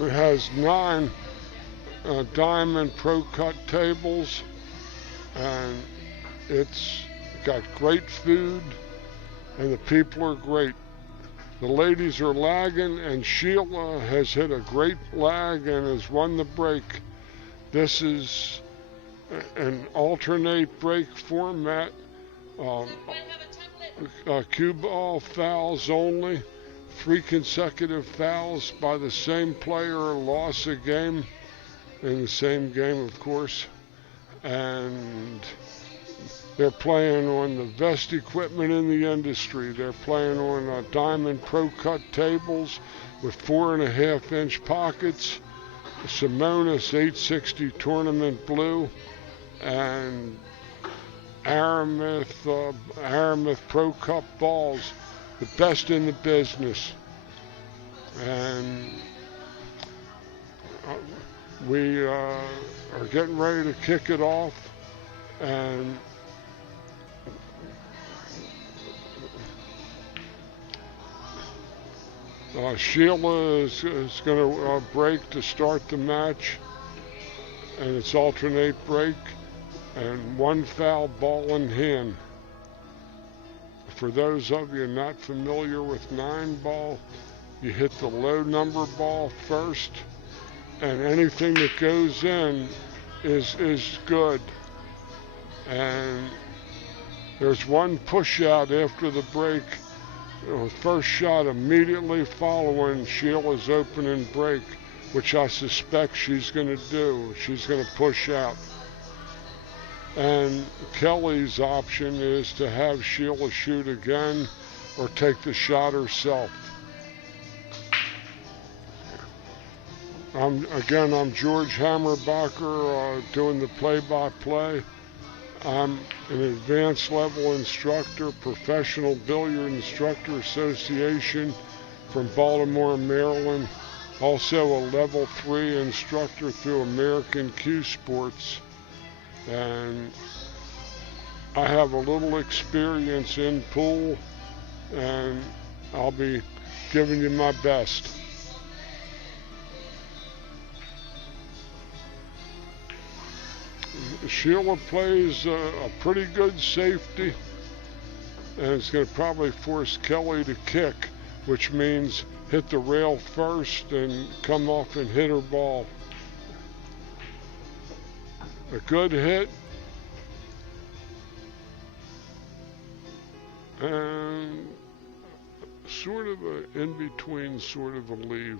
It has 9 diamond pro cut tables, and it's got great food, and the people are great. The ladies are lagging, and Shelah has hit a great lag and has won the break. This is an alternate break format. Cue ball fouls only. 3 consecutive fouls by the same player lost a game in the same game, of course. And they're playing on the best equipment in the industry. They're playing on diamond pro cut tables with 4.5-inch pockets, Simonis 860 tournament blue, and Aramith Pro Cup balls, the best in the business. And we are getting ready to kick it off, and Shelah is going to break to start the match, and it's alternate break, and 1 foul, ball in hand. For those of you not familiar with 9 ball, you hit the low number ball first, and anything that goes in is good. And there's 1 push out after the break. First shot immediately following Shelah's opening break, which I suspect she's going to do. She's going to push out. And Kelly's option is to have Shelah shoot again or take the shot herself. I'm George Hammerbacher, doing the play-by-play. I'm an advanced level instructor, Professional Billiard Instructor Association from Baltimore, Maryland. Also a level 3 instructor through American Q Sports. And I have a little experience in pool, and I'll be giving you my best. Shelah plays a pretty good safety, and it's going to probably force Kelly to kick, which means hit the rail first and come off and hit her ball. A good hit, and sort of a in-between, sort of a leave.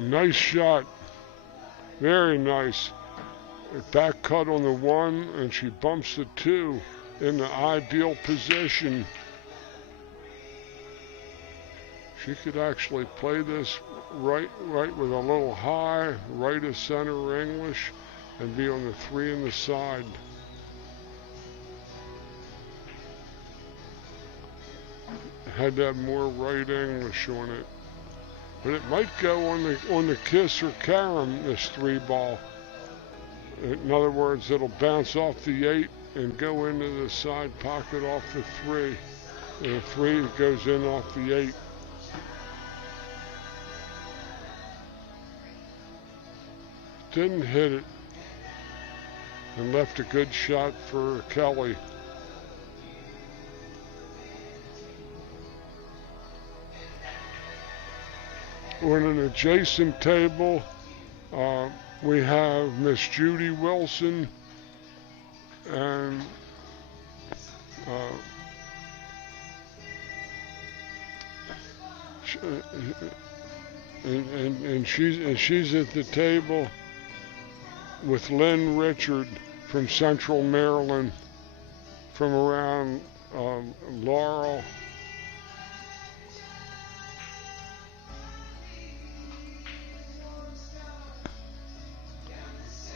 Nice shot, very nice. Back cut on the 1, and she bumps the 2 in the ideal position. She could actually play this right with a little high, right of center English, and be on the 3 in the side. Had to have more right English on it. But it might go on the kiss or carom, this 3 ball. In other words, it'll bounce off the 8 and go into the side pocket off the 3. And the 3 goes in off the 8. Didn't hit it, and left a good shot for Kelly. On an adjacent table, we have Miss Judy Wilson and she's at the table with Lynn Richard from Central Maryland, from around Laurel.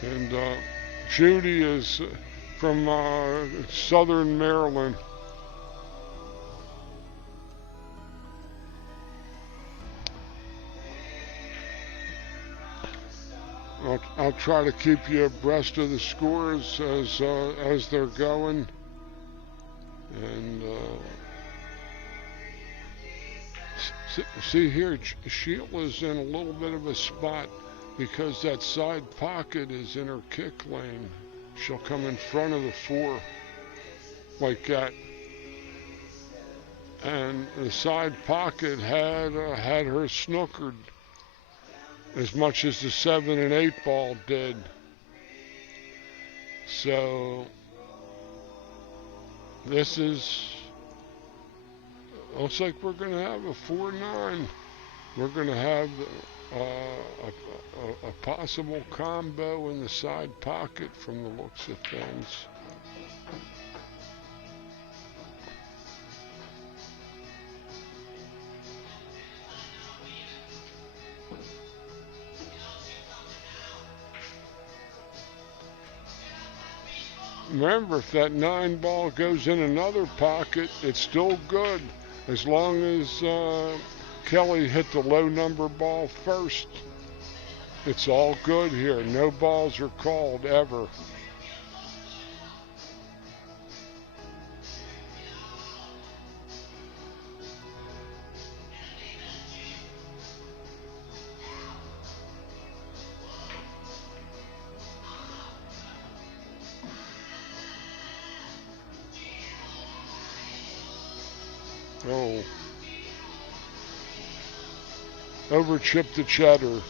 And Judy is from Southern Maryland. I'll try to keep you abreast of the scores as they're going. And see here, Sheila's in a little bit of a spot because that side pocket is in her kick lane. She'll come in front of the 4 like that. And the side pocket had her snookered as much as the 7 and 8 ball did. So this looks like we're going to have a 4-9. We're going to have a possible combo in the side pocket from the looks of things. Remember, if that 9 ball goes in another pocket, it's still good as long as Kelly hit the low number ball first. It's all good here. No balls are called ever. Oh. Over chip the cheddar.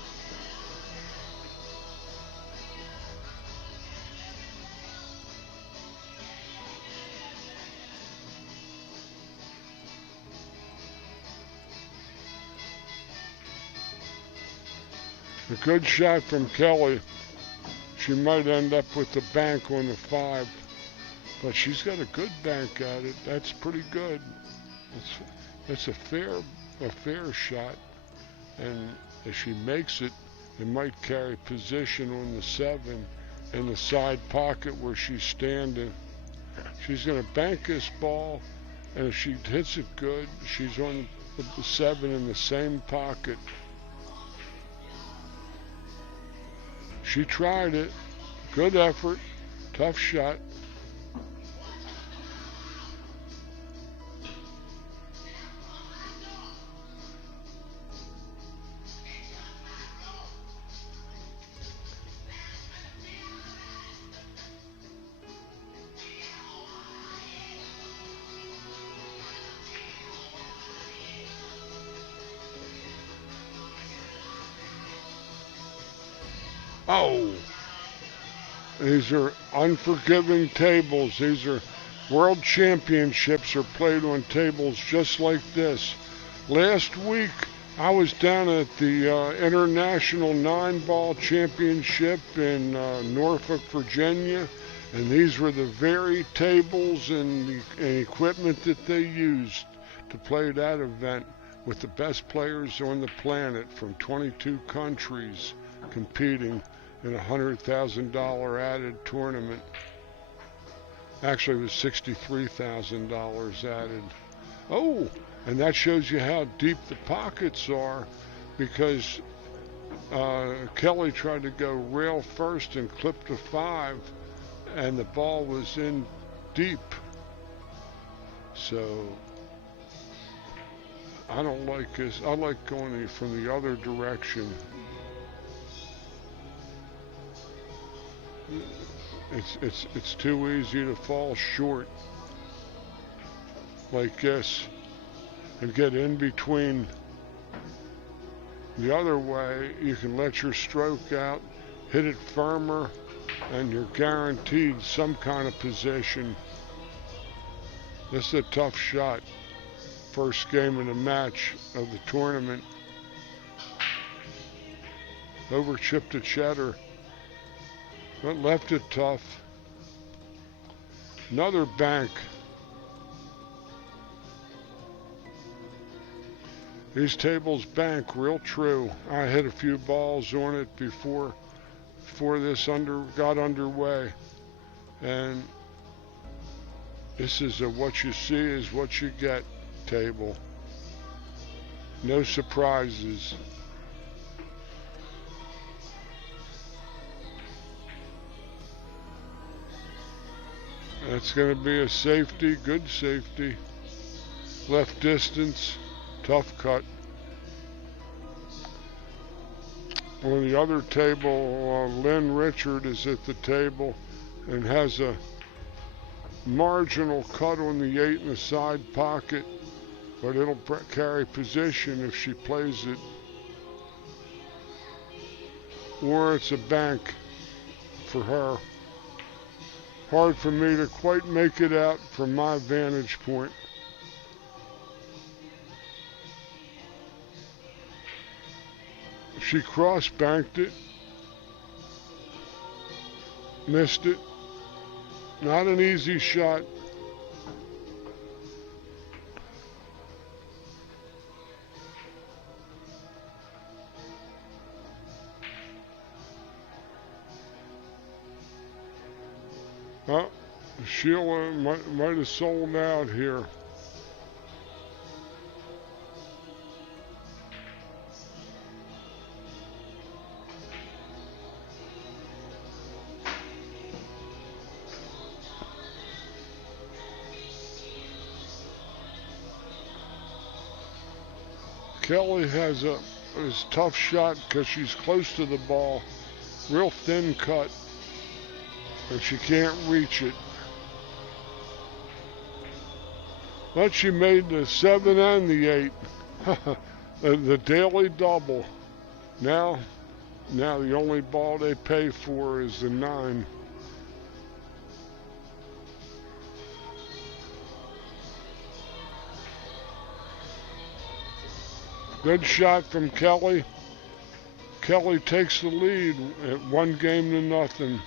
A good shot from Kelly. She might end up with the bank on the 5, but she's got a good bank at it. That's pretty good. It's a fair shot, and if she makes it, it might carry position on the 7 in the side pocket where she's standing. She's going to bank this ball, and if she hits it good, she's on the 7 in the same pocket. She tried it. Good effort. Tough shot. Oh, these are unforgiving tables. These are world championships are played on tables just like this. Last week, I was down at the International 9-Ball Championship in Norfolk, Virginia, and these were the very tables and equipment that they used to play that event with the best players on the planet from 22 countries competing in a $100,000 added tournament. Actually, it was $63,000 added. Oh, and that shows you how deep the pockets are, because Kelly tried to go rail first and clipped a 5, and the ball was in deep. So I don't like this. I like going from the other direction. It's too easy to fall short like this and get in between. The other way, you can let your stroke out, hit it firmer, and you're guaranteed some kind of position. This is a tough shot. First game of the match of the tournament. Over chip to cheddar. But left it tough. Another bank. These tables bank real true. I hit a few balls on it before before this got underway. And this is a what you see is what you get table. No surprises. That's going to be a safety, good safety. Left distance, tough cut. On the other table, Lynn Richard is at the table and has a marginal cut on the 8 in the side pocket, but it'll carry position if she plays it. Or it's a bank for her. Hard for me to quite make it out from my vantage point. She cross-banked it. Missed it. Not an easy shot. Oh, Shelah might have sold out here. Kelly has a tough shot because she's close to the ball. Real thin cut. And she can't reach it. But she made the 7 and the 8. The daily double. Now the only ball they pay for is the 9. Good shot from Kelly. Kelly takes the lead at 1-0.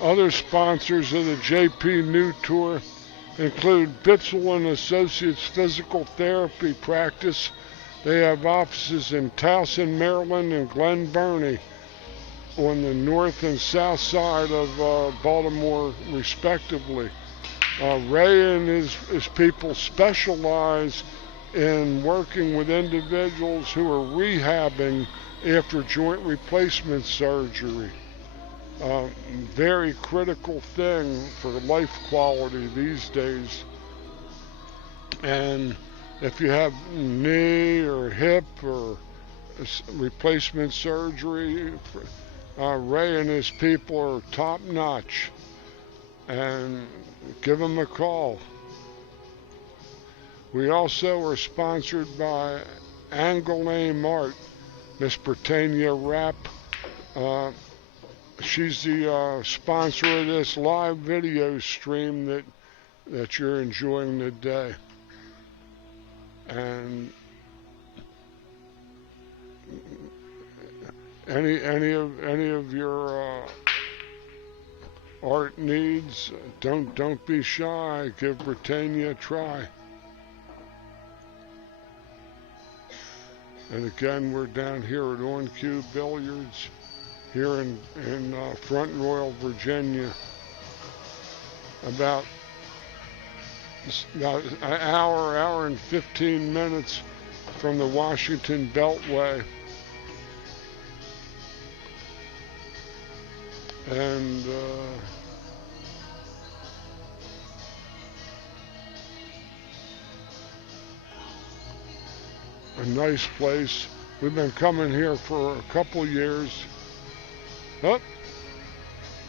Other sponsors of the JPNEWT Tour include Bitzel and Associates Physical Therapy Practice. They have offices in Towson, Maryland, and Glen Burnie on the north and south side of Baltimore, respectively. Ray and his people specialize in working with individuals who are rehabbing after joint replacement surgery. Very critical thing for life quality these days. And if you have knee or hip or replacement surgery, Ray and his people are top notch. And give them a call. We also are sponsored by Angoulême Art, Miss Britannia Rapp. She's the sponsor of this live video stream that you're enjoying today. And any of your art needs, don't be shy. Give Britannia a try. And again, we're down here at On Cue Billiards here in Front Royal, Virginia. About an hour and 15 minutes from the Washington Beltway. And a nice place. We've been coming here for a couple years. Oh,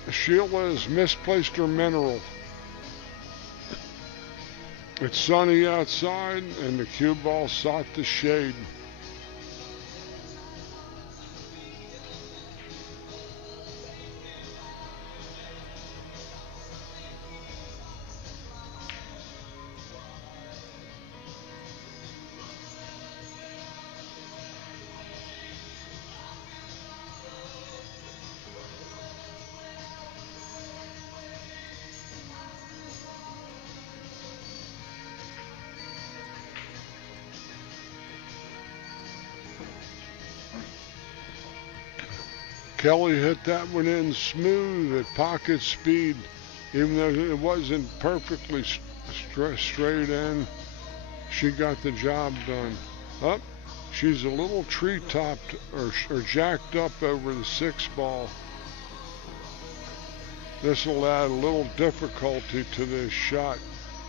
Shelah has misplaced her mineral. It's sunny outside and the cue ball sought the shade. Kelly hit that one in smooth at pocket speed, even though it wasn't perfectly straight in. She got the job done. Up, she's a little tree-topped or jacked up over the 6 ball. This will add a little difficulty to this shot,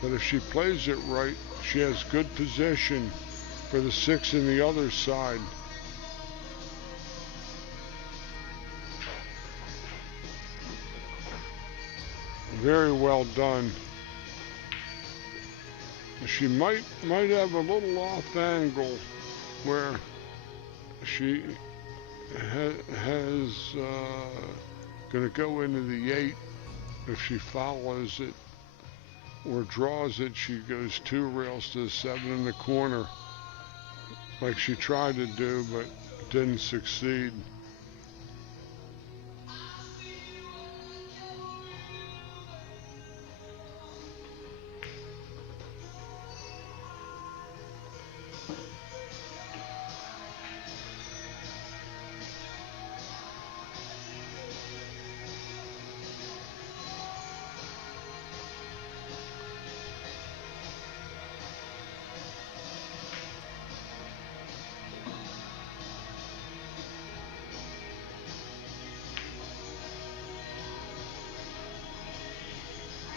but if she plays it right, she has good position for the 6 in the other side. Very well done. She might have a little off angle where she has going to go into the 8. If she follows it or draws it, she goes 2 rails to the 7 in the corner, like she tried to do, but didn't succeed.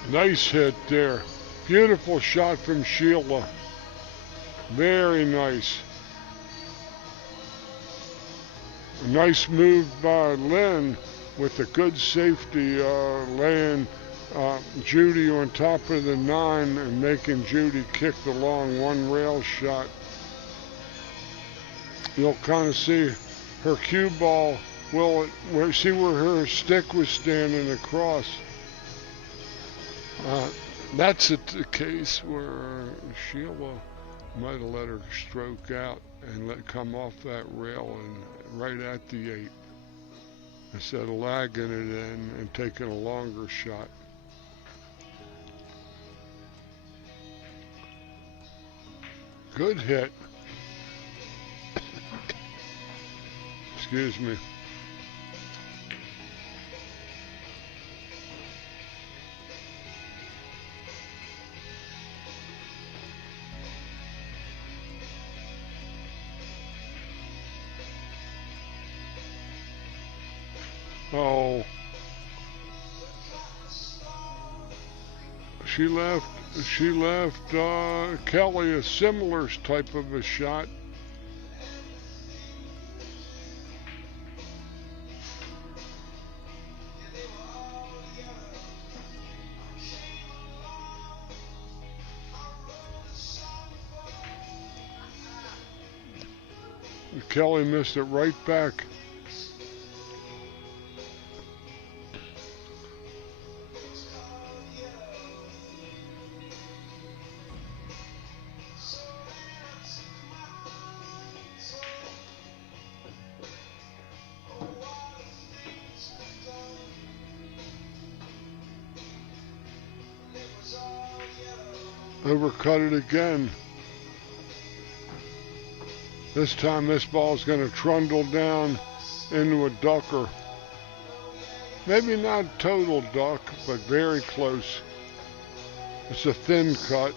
Nice hit there. Beautiful shot from Shelah. Very nice. A nice move by Lynn with a good safety, laying Judy on top of the 9 and making Judy kick the long 1 rail shot. You'll kind of see her cue ball. See where her stick was standing across. That's the case where Shelah might have let her stroke out and let come off that rail and right at the 8 instead of lagging it in and taking a longer shot. Good hit. Excuse me. Oh, she left Kelly a similar type of a shot. Kelly missed it right back. Overcut it again. This time this ball's going to trundle down into a ducker. Maybe not total duck, but very close. It's a thin cut.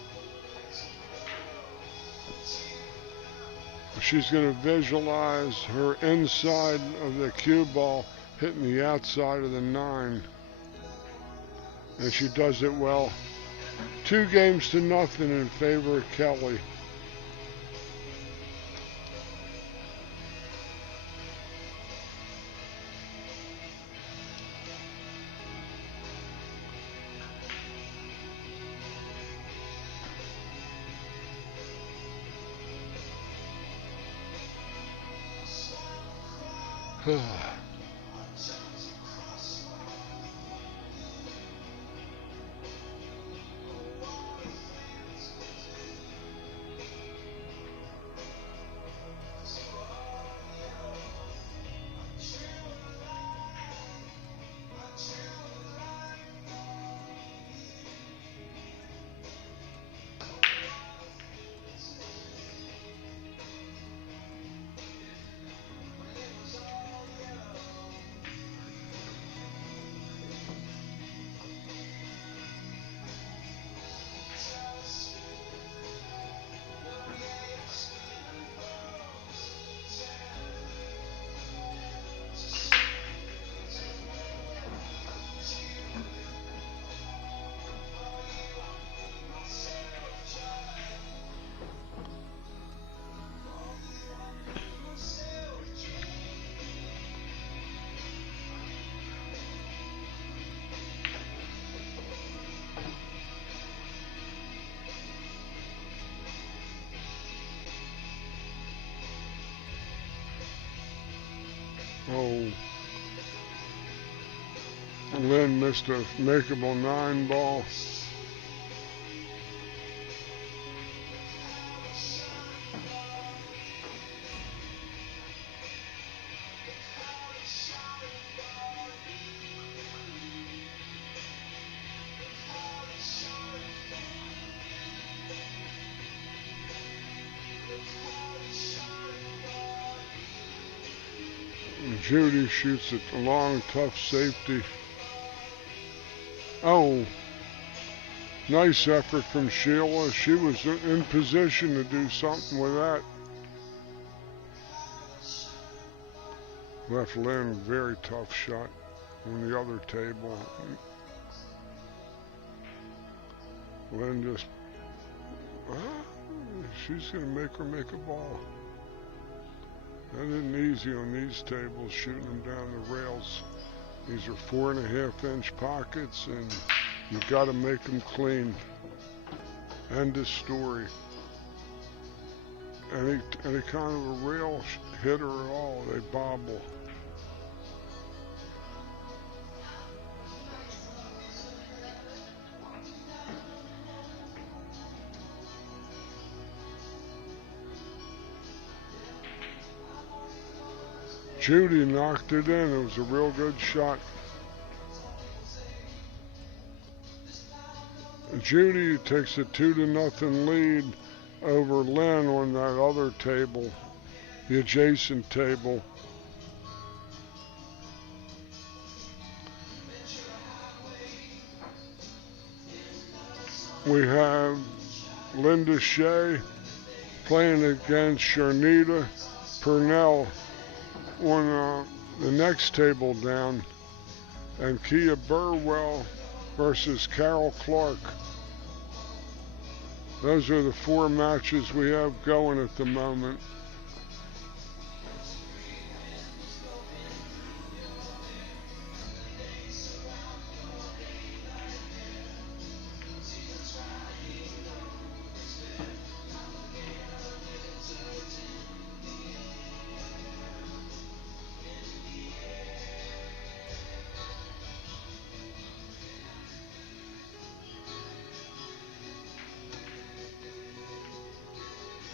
She's going to visualize her inside of the cue ball hitting the outside of the 9. And she does it well. 2 games to nothing in favor of Kelly. Lynn missed a makeable 9 ball. Judy shoots it long, tough safety. Oh, nice effort from Shelah. She was in position to do something with that. Left Lynn, very tough shot on the other table. Lynn just, she's going to make her make a ball. That isn't easy on these tables, shooting them down the rails. These are 4.5-inch pockets, and you've got to make them clean. End of story. Any kind of a rail hitter at all, they bobble. Judy knocked it in. It was a real good shot. Judy takes a 2-0 lead over Lynn on that other table, the adjacent table. We have Linda Shea playing against Sharnita Purnell on the next table down, and Kia Burwell versus Carol Clark. Those are the 4 matches we have going at the moment.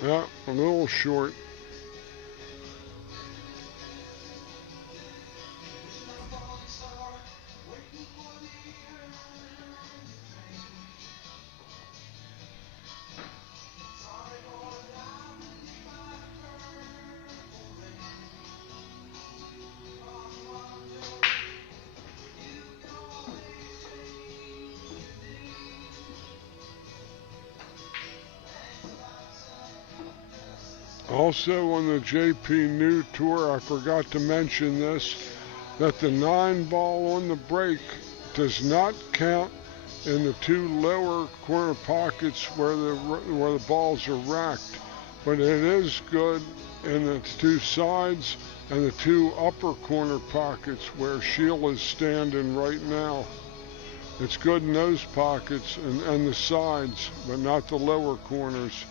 Yeah, a little short. Also on the JPNEWT tour, I forgot to mention this, that the 9 ball on the break does not count in the 2 lower corner pockets where the balls are racked, but it is good in the 2 sides and the 2 upper corner pockets where Shelah is standing right now. It's good in those pockets and the sides, but not the lower corners.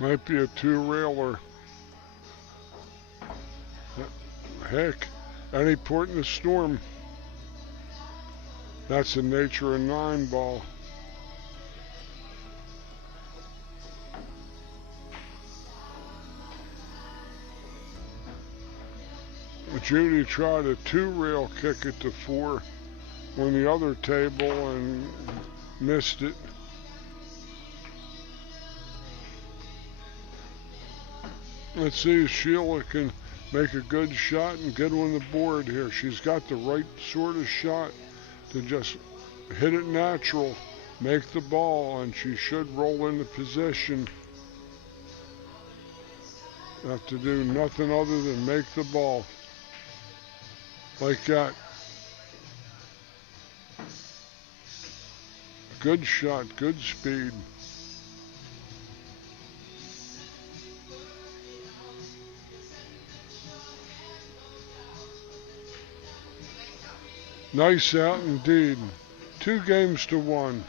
Might be a 2-railer. Heck, any port in the storm. That's the nature of 9 ball. Judy tried a 2-rail kick it to 4 on the other table and missed it. Let's see if Shelah can make a good shot and get on the board here. She's got the right sort of shot to just hit it natural, make the ball, and she should roll into position. Have to do nothing other than make the ball. Like that. Good shot, good speed. Nice out indeed. 2-1.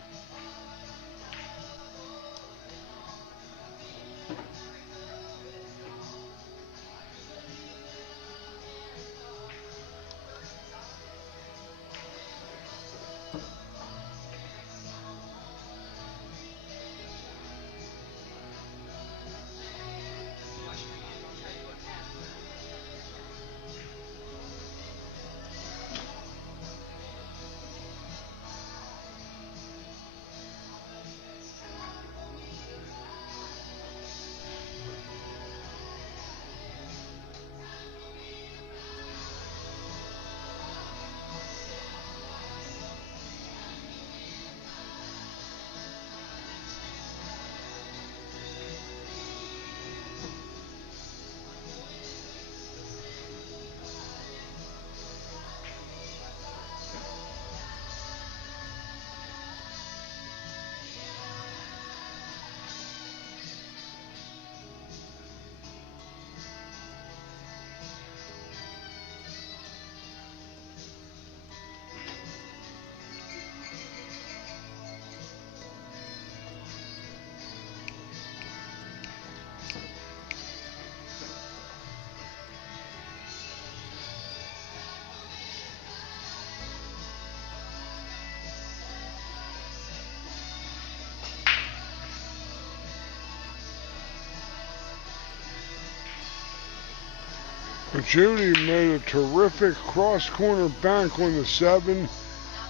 Judy made a terrific cross-corner bank on the 7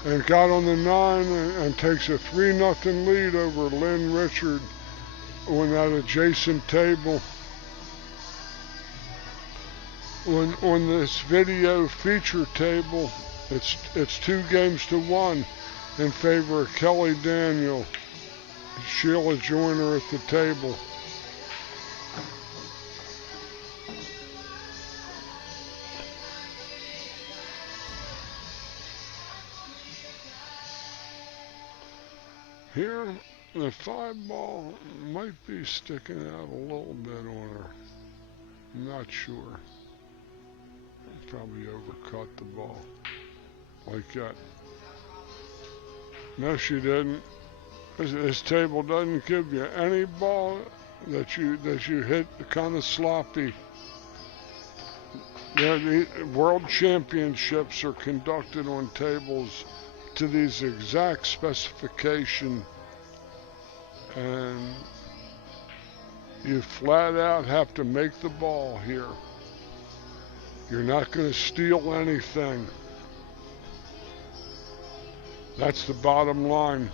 and got on the 9 and takes a 3-0 lead over Lynn Richard on that adjacent table. On this video feature table, it's 2-1 in favor of Kelly Daniel. Shelah Joner at the table. Here, the 5 ball might be sticking out a little bit on her. I'm not sure. Probably overcut the ball like that. No, she didn't. This table doesn't give you any ball that you hit kind of sloppy. The World Championships are conducted on tables to these exact specification, and you flat out have to make the ball here. You're not going to steal anything. That's the bottom line.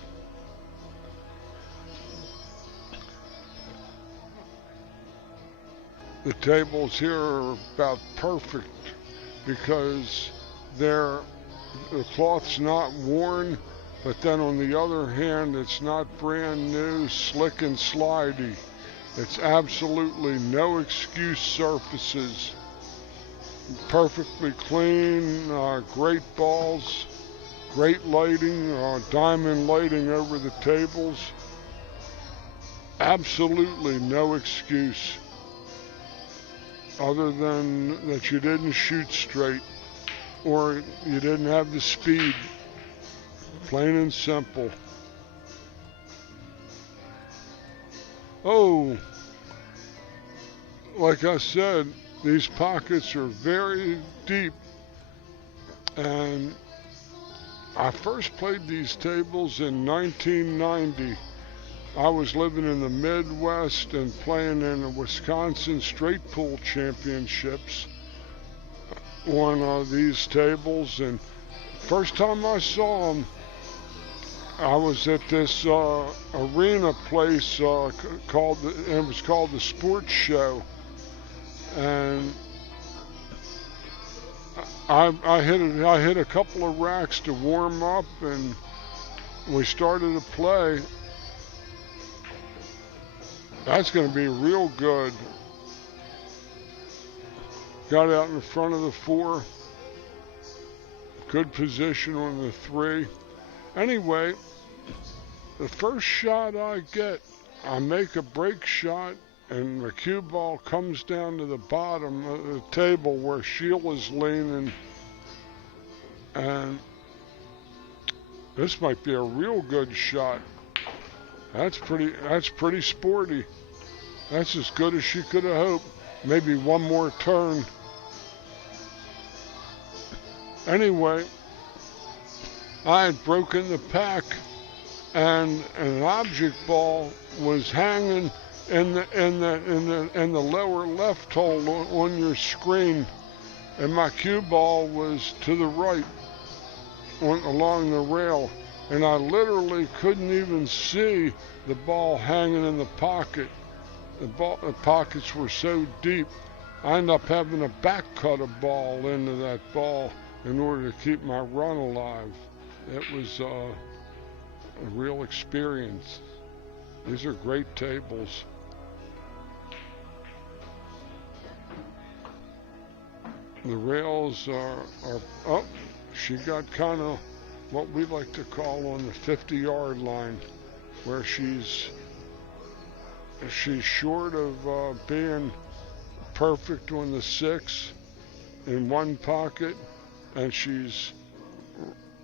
The tables here are about perfect because the cloth's not worn, but then on the other hand, it's not brand new, slick and slidey. It's absolutely no excuse surfaces. Perfectly clean, great balls, great lighting, diamond lighting over the tables. Absolutely no excuse other than that you didn't shoot straight or you didn't have the speed. Plain and simple. Oh, like I said, these pockets are very deep, and I first played these tables in 1990. I was living in the Midwest and playing in the Wisconsin Straight Pool Championships on these tables, and first time I saw them, I was at this arena place it was called the Sports Show. and I hit a couple of racks to warm up, and we started to play. That's going to be real good. Got out in front of the 4. Good position on the 3. Anyway, the first shot I get, I make a break shot, and the cue ball comes down to the bottom of the table where Shelah's leaning. And this might be a real good shot. That's pretty sporty. That's as good as she could have hoped. Maybe one more turn. Anyway, I had broken the pack, and an object ball was hanging in the lower left hole on your screen, and my cue ball was to the right along the rail, and I literally couldn't even see the ball hanging in the pocket. The pockets were so deep, I ended up having to back cut a ball into that ball in order to keep my run alive. It was a real experience. These are great tables. The rails are oh, she got kind of what we like to call on the 50-yard line, where she's short of being perfect on the 6 in one pocket, and she's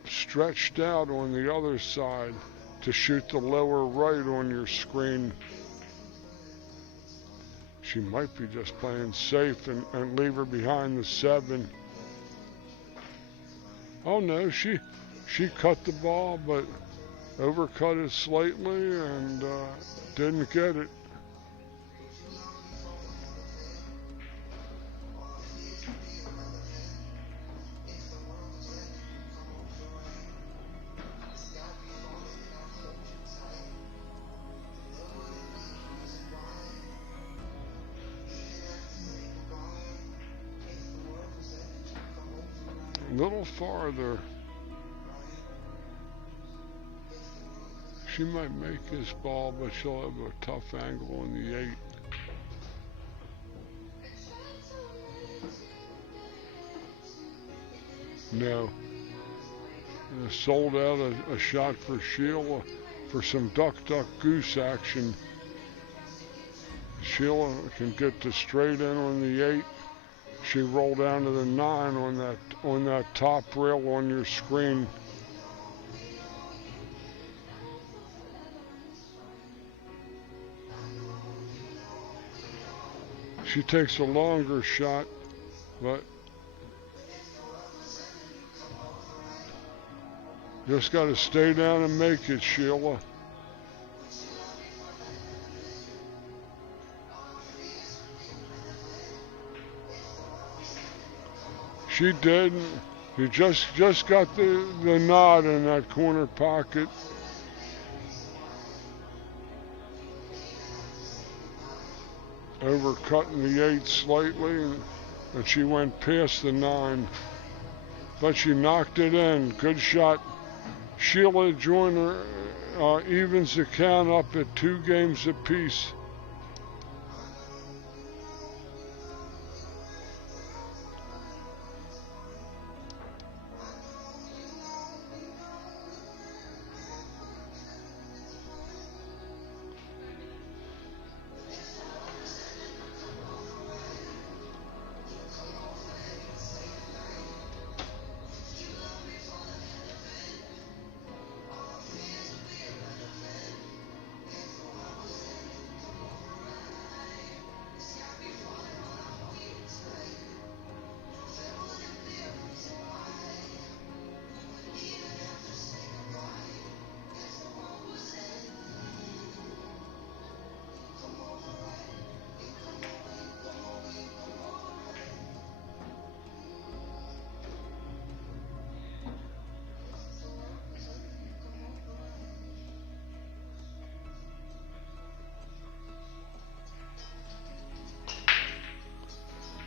stretched out on the other side to shoot the lower right on your screen. She might be just playing safe and leave her behind the 7. Oh no, she cut the ball, but overcut it slightly and didn't get it. A little farther. She might make this ball, but she'll have a tough angle on the 8. No. Sold out a shot for Shelah for some duck goose action. Shelah can get the straight in on the 8. She rolled down to the 9 on that top rail on your screen. She takes a longer shot, but just got to stay down and make it, Shelah. She did. You just got the nod in that corner pocket. Overcutting the 8 slightly, and she went past the 9. But she knocked it in. Good shot. Shelah Joner evens the count up at 2 games apiece.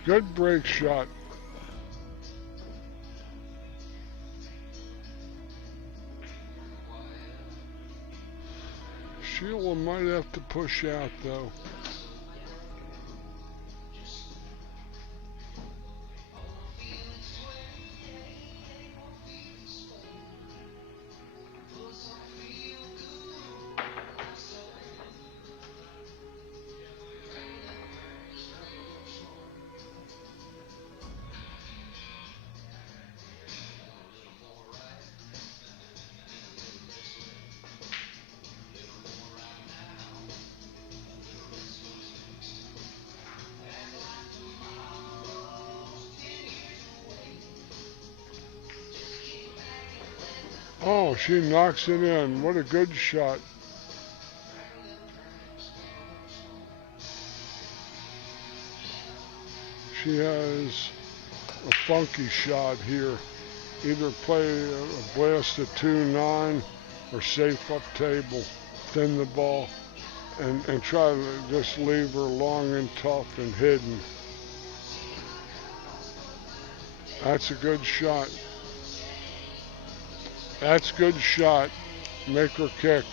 Good break shot. Shelah might have to push out though. Oh, she knocks it in. What a good shot. She has a funky shot here. Either play a blast at 2-9 or safe up table, thin the ball, and try to just leave her long and tough and hidden. That's a good shot. That's a good shot. Make her kick.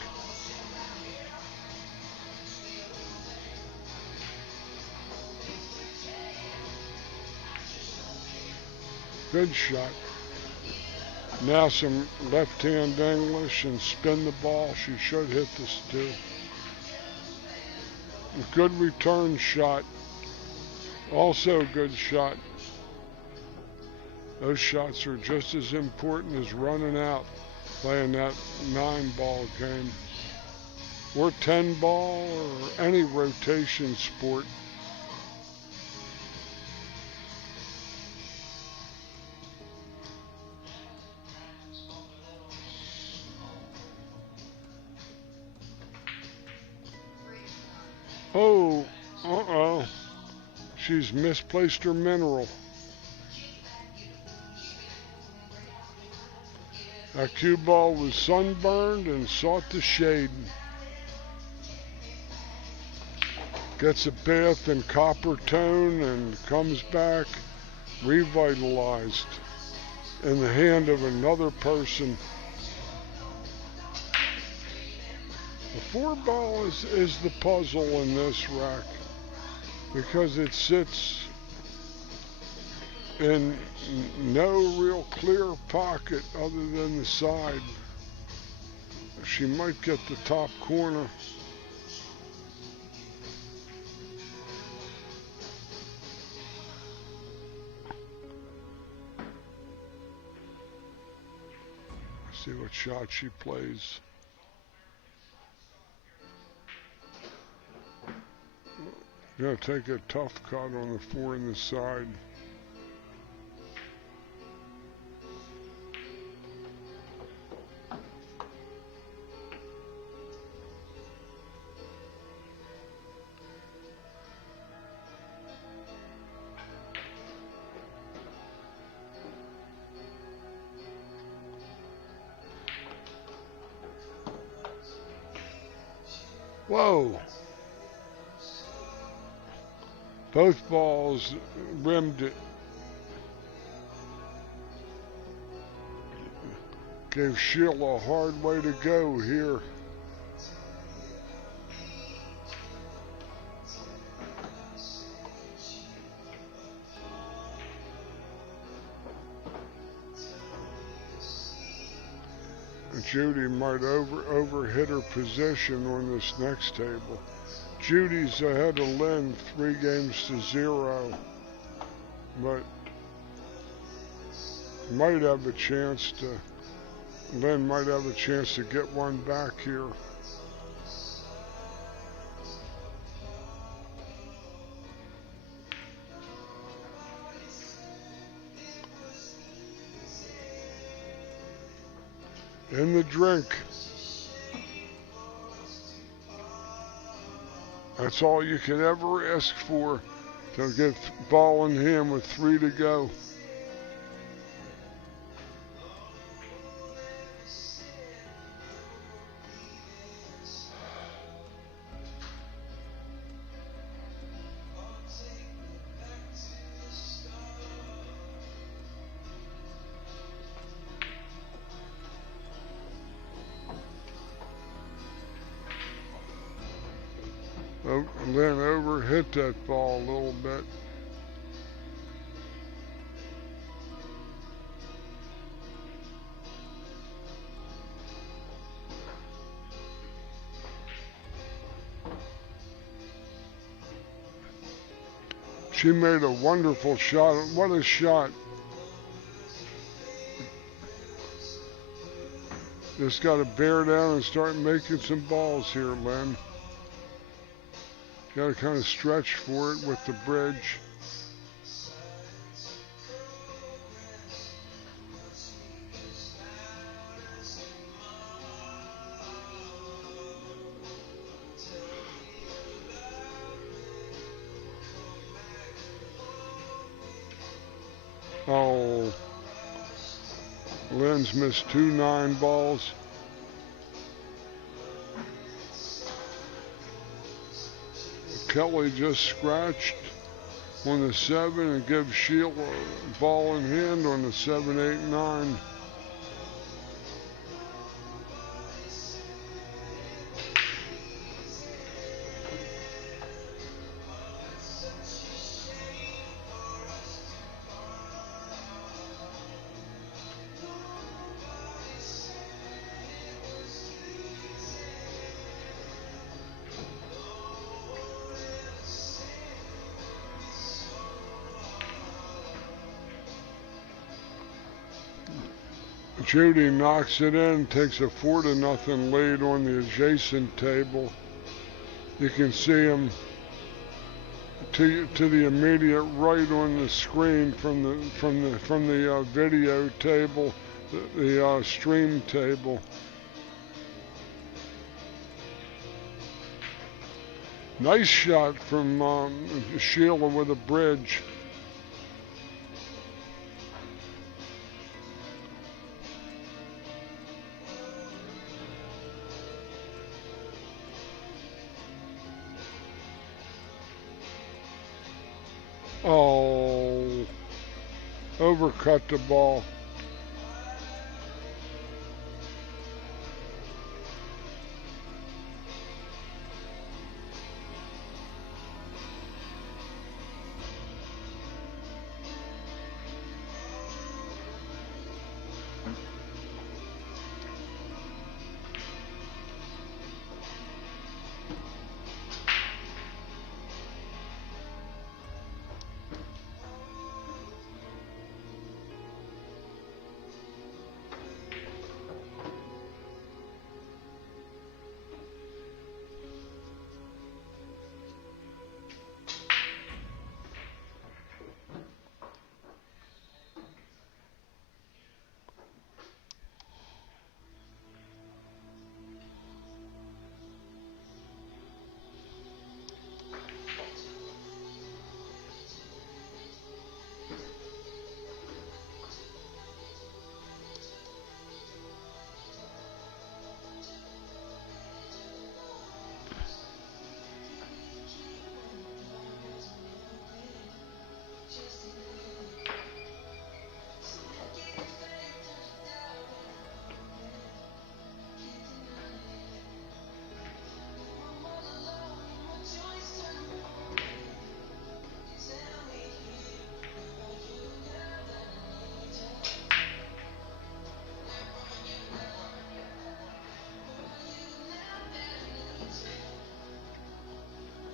Good shot. Now some left-hand English and spin the ball. She should hit this too. A good return shot. Also a good shot. Those shots are just as important as running out, playing that 9-ball game. Or 10-ball or any rotation sport. Oh, uh-oh. She's misplaced her mineral. That cue ball was sunburned and sought the shade. Gets a bath in copper tone and comes back revitalized in the hand of another person. The 4-ball is the puzzle in this rack because it sits in no real clear pocket other than the side. She might get the top corner. Let's see what shot she plays. Gonna take a tough cut on the 4 in the side. Whoa! Both balls rimmed it. Gave Shelah a hard way to go here. Judy might overhit her position on this next table. Judy's ahead of Lynn 3-0, but might have a chance to, Lynn might have a chance to get one back here. In the drink. That's all you can ever ask for, to get ball in hand with 3 to go. Lynn overhit that ball a little bit. She made a wonderful shot. What a shot. Just got to bear down and start making some balls here, Lynn. Got to kind of stretch for it with the bridge. Oh, Lynn's missed 2 9 balls. Kelly just scratched on the 7 and gives Shelah a ball in hand on the 7, 8, 9. Judy knocks it in, takes a 4-0 lead on the adjacent table. You can see him to the immediate right on the screen from the video table, the stream table. Nice shot from Shelah with a bridge. Oh, overcut the ball.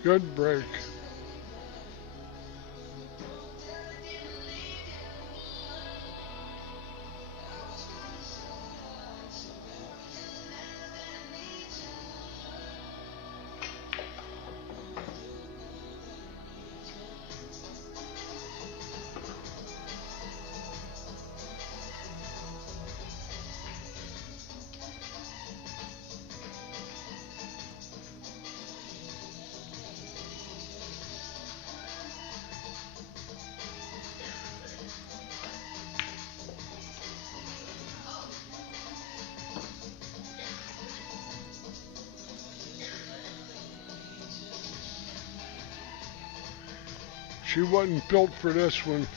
Good break. She wasn't built for this one.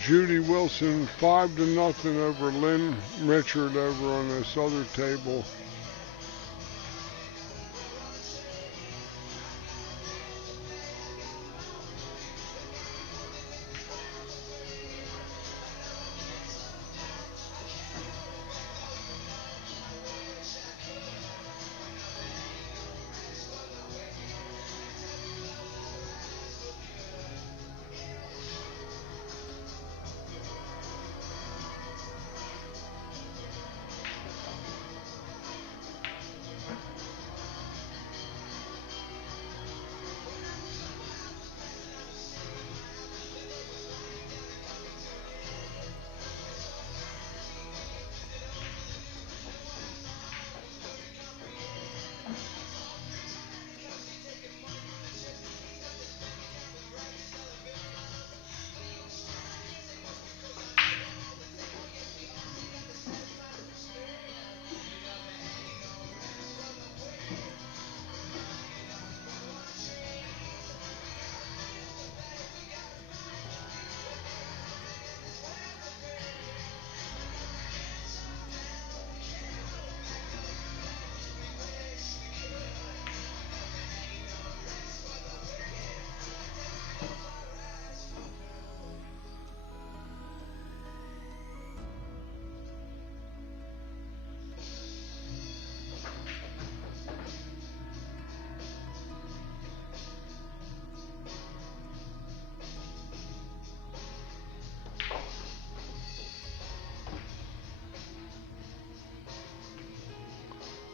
Judy Wilson 5-0 over Lynn Richard over on this other table.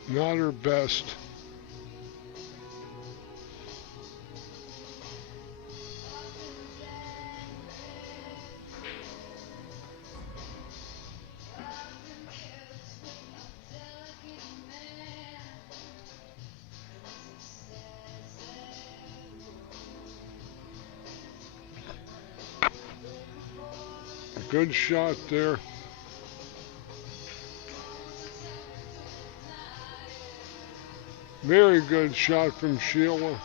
Not her best. Good shot there. Very good shot from Shelah.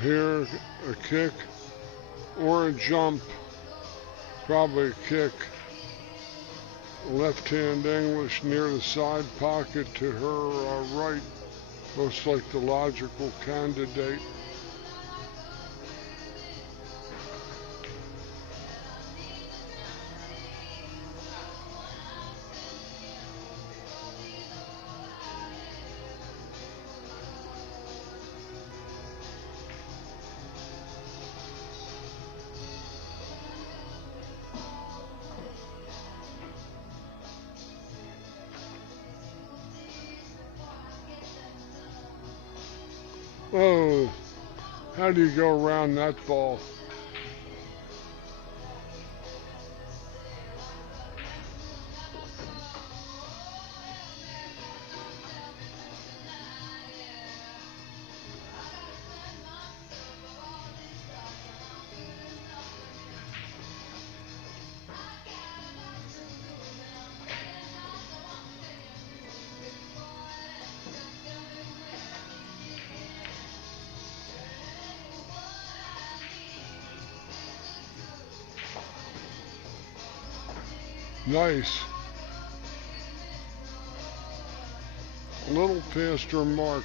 Here, a kick or a jump. Probably a kick. Left hand English near the side pocket to her right. Looks like the logical candidate. Oh, how do you go around that ball? Nice. A little past her mark.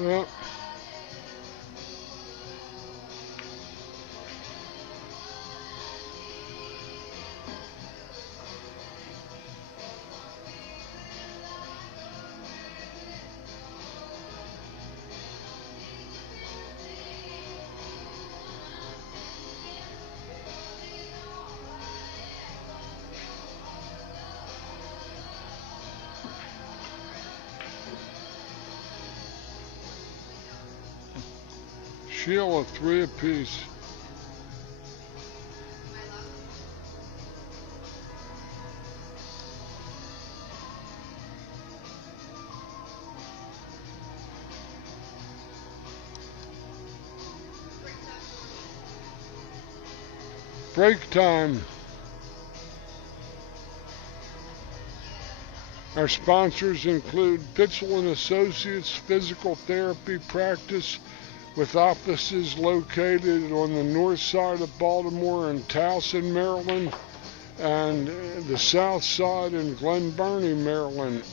Yeah. Shelah, 3 apiece. Break time. Our sponsors include Pitzel and Associates Physical Therapy Practice with offices located on the north side of Baltimore in Towson, Maryland, and the south side in Glen Burnie, Maryland.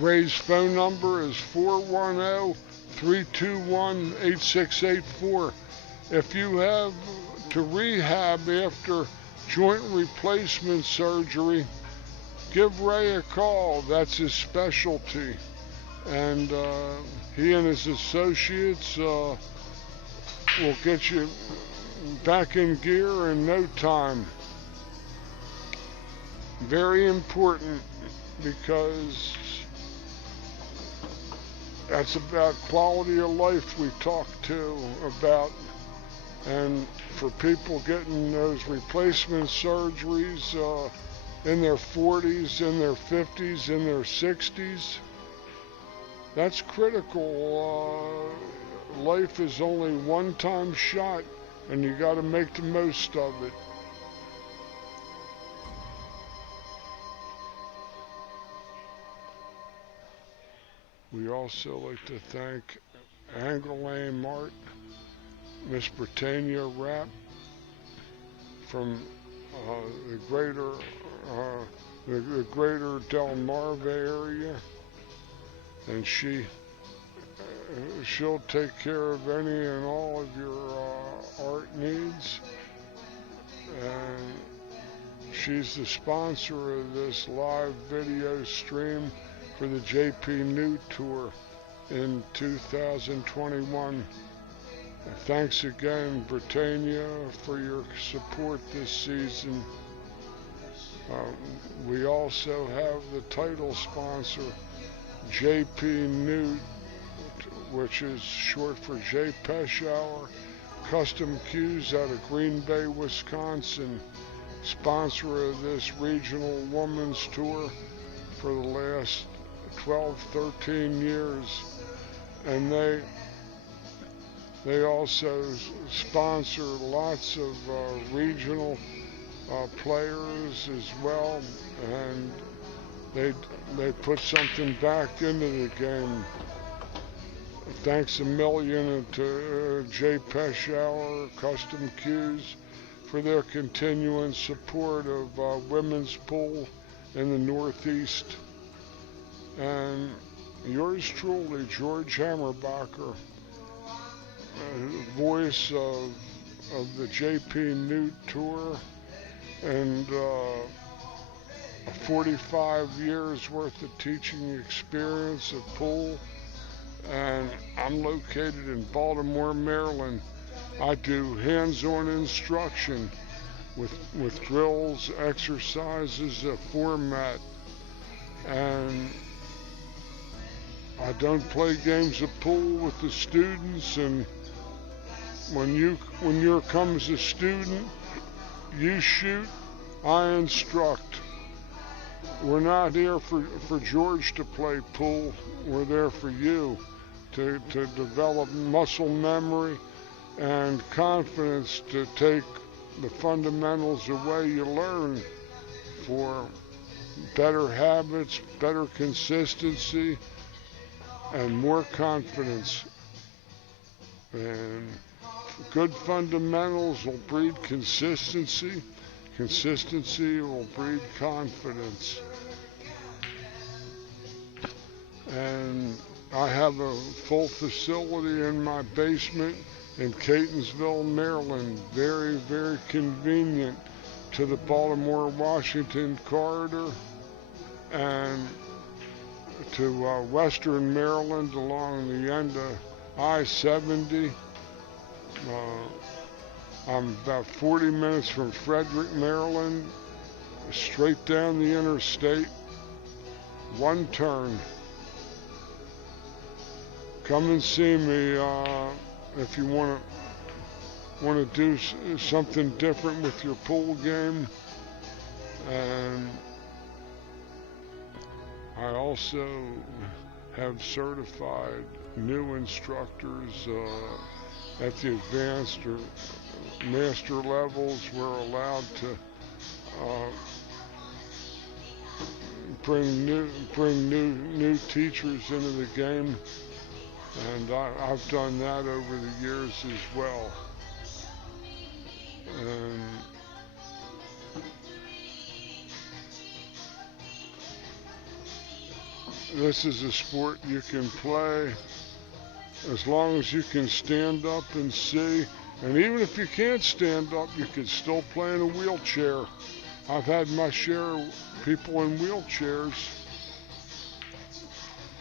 Ray's phone number is 410-321-8684. If you have to rehab after joint replacement surgery, give Ray a call. That's his specialty. And he and his associates will get you back in gear in no time. Very important, because that's about quality of life we talk to about. And for people getting those replacement surgeries in their 40s, in their 50s, in their 60s, that's critical. Life is only one-time shot, and you got to make the most of it. We also like to thank Angoulême Art, Miss Britannia Rapp from the greater Delmarva area, and she'll take care of any and all of your art needs. And she's the sponsor of this live video stream for the JPNEWT tour in 2021. Thanks again, Britannia, for your support this season. We also have the title sponsor, JPNEWT, which is short for J. Peshauer Custom Cues out of Green Bay, Wisconsin, sponsor of this regional women's tour for the last 12, 13 years. And they also sponsor lots of regional players as well, and they put something back into the game. Thanks a million to J. Peshauer Custom Cues for their continuing support of women's pool in the Northeast. And yours truly, George Hammerbacher, voice of the JPNEWT tour, and 45 years worth of teaching experience of pool. And I'm located in Baltimore, Maryland. I do hands-on instruction with drills, exercises, a format, and I don't play games of pool with the students. And when you come as a student, you shoot, I instruct. We're not here for George to play pool. We're there for you to develop muscle memory and confidence to take the fundamentals away you learn for better habits, better consistency, and more confidence. And good fundamentals will breed consistency. Consistency will breed confidence. And I have a full facility in my basement in Catonsville, Maryland. Very, very convenient to the Baltimore-Washington corridor and to western Maryland along the end of I-70. I'm about 40 minutes from Frederick, Maryland, straight down the interstate, one turn. Come and see me if you want to do something different with your pool game. And I also have certified new instructors at the advanced or master levels. We're allowed to bring new teachers into the game, and I've done that over the years as well. And this is a sport you can play as long as you can stand up and see. And even if you can't stand up, you can still play in a wheelchair. I've had my share of people in wheelchairs.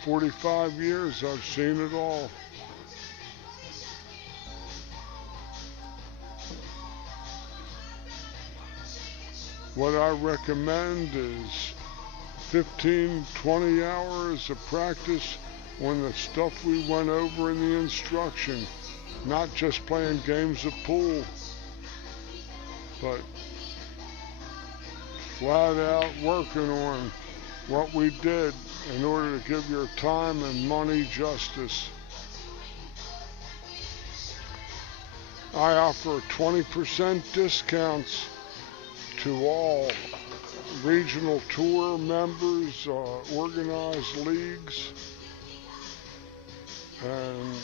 45 years, I've seen it all. What I recommend is 15, 20 hours of practice on the stuff we went over in the instruction. Not just playing games of pool, but flat out working on what we did in order to give your time and money justice. I offer 20% discounts to all regional tour members, organized leagues, and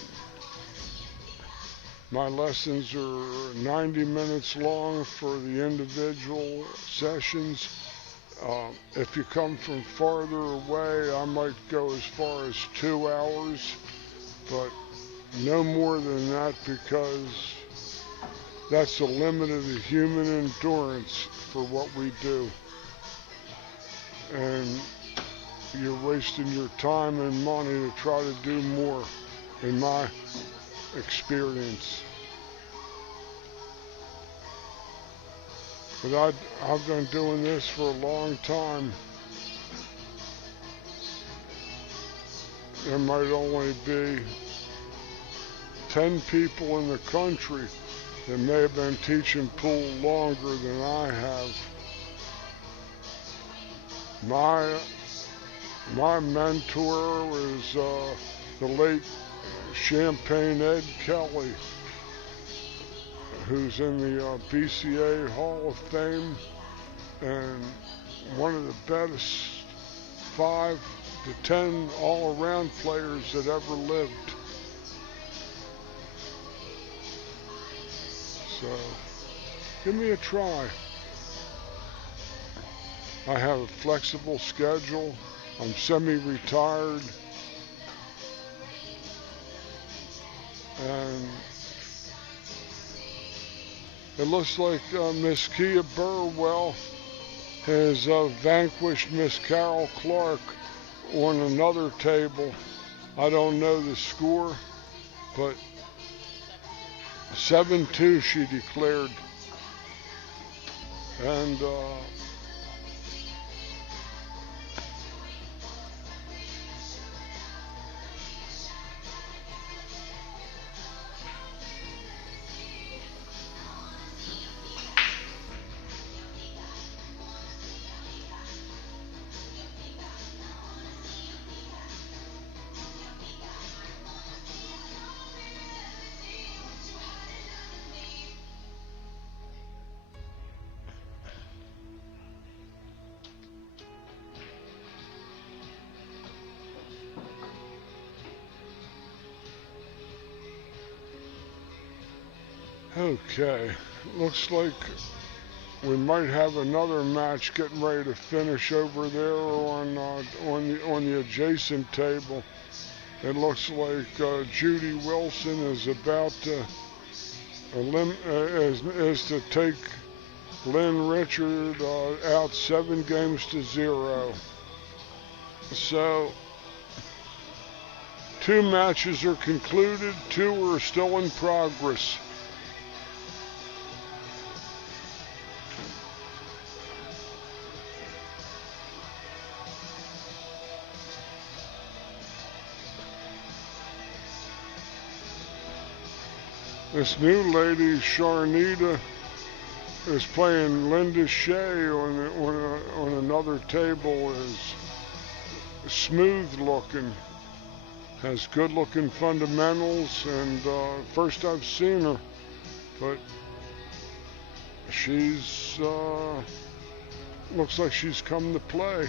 my lessons are 90 minutes long for the individual sessions. If you come from farther away, I might go as far as 2 hours, but no more than that, because that's the limit of the human endurance for what we do. And you're wasting your time and money to try to do more, in my experience. But I've been doing this for a long time. There might only be 10 people in the country that may have been teaching pool longer than I have. My mentor was the late Champagne Ed Kelly, who's in the BCA Hall of Fame, and one of the best 5 to 10 all-around players that ever lived. So, give me a try. I have a flexible schedule. I'm semi-retired. And it looks like Miss Kia Burwell has vanquished Miss Carol Clark on another table. I don't know the score, but 7-2 she declared. And okay, looks like we might have another match getting ready to finish over there on the adjacent table. It looks like Judy Wilson is about to is to take Lynn Richard out 7-0. So 2 matches are concluded, 2 are still in progress. This new lady, Sharnita, is playing Linda Shea on another table. Is smooth looking, has good looking fundamentals, and first I've seen her, but she's looks like she's come to play.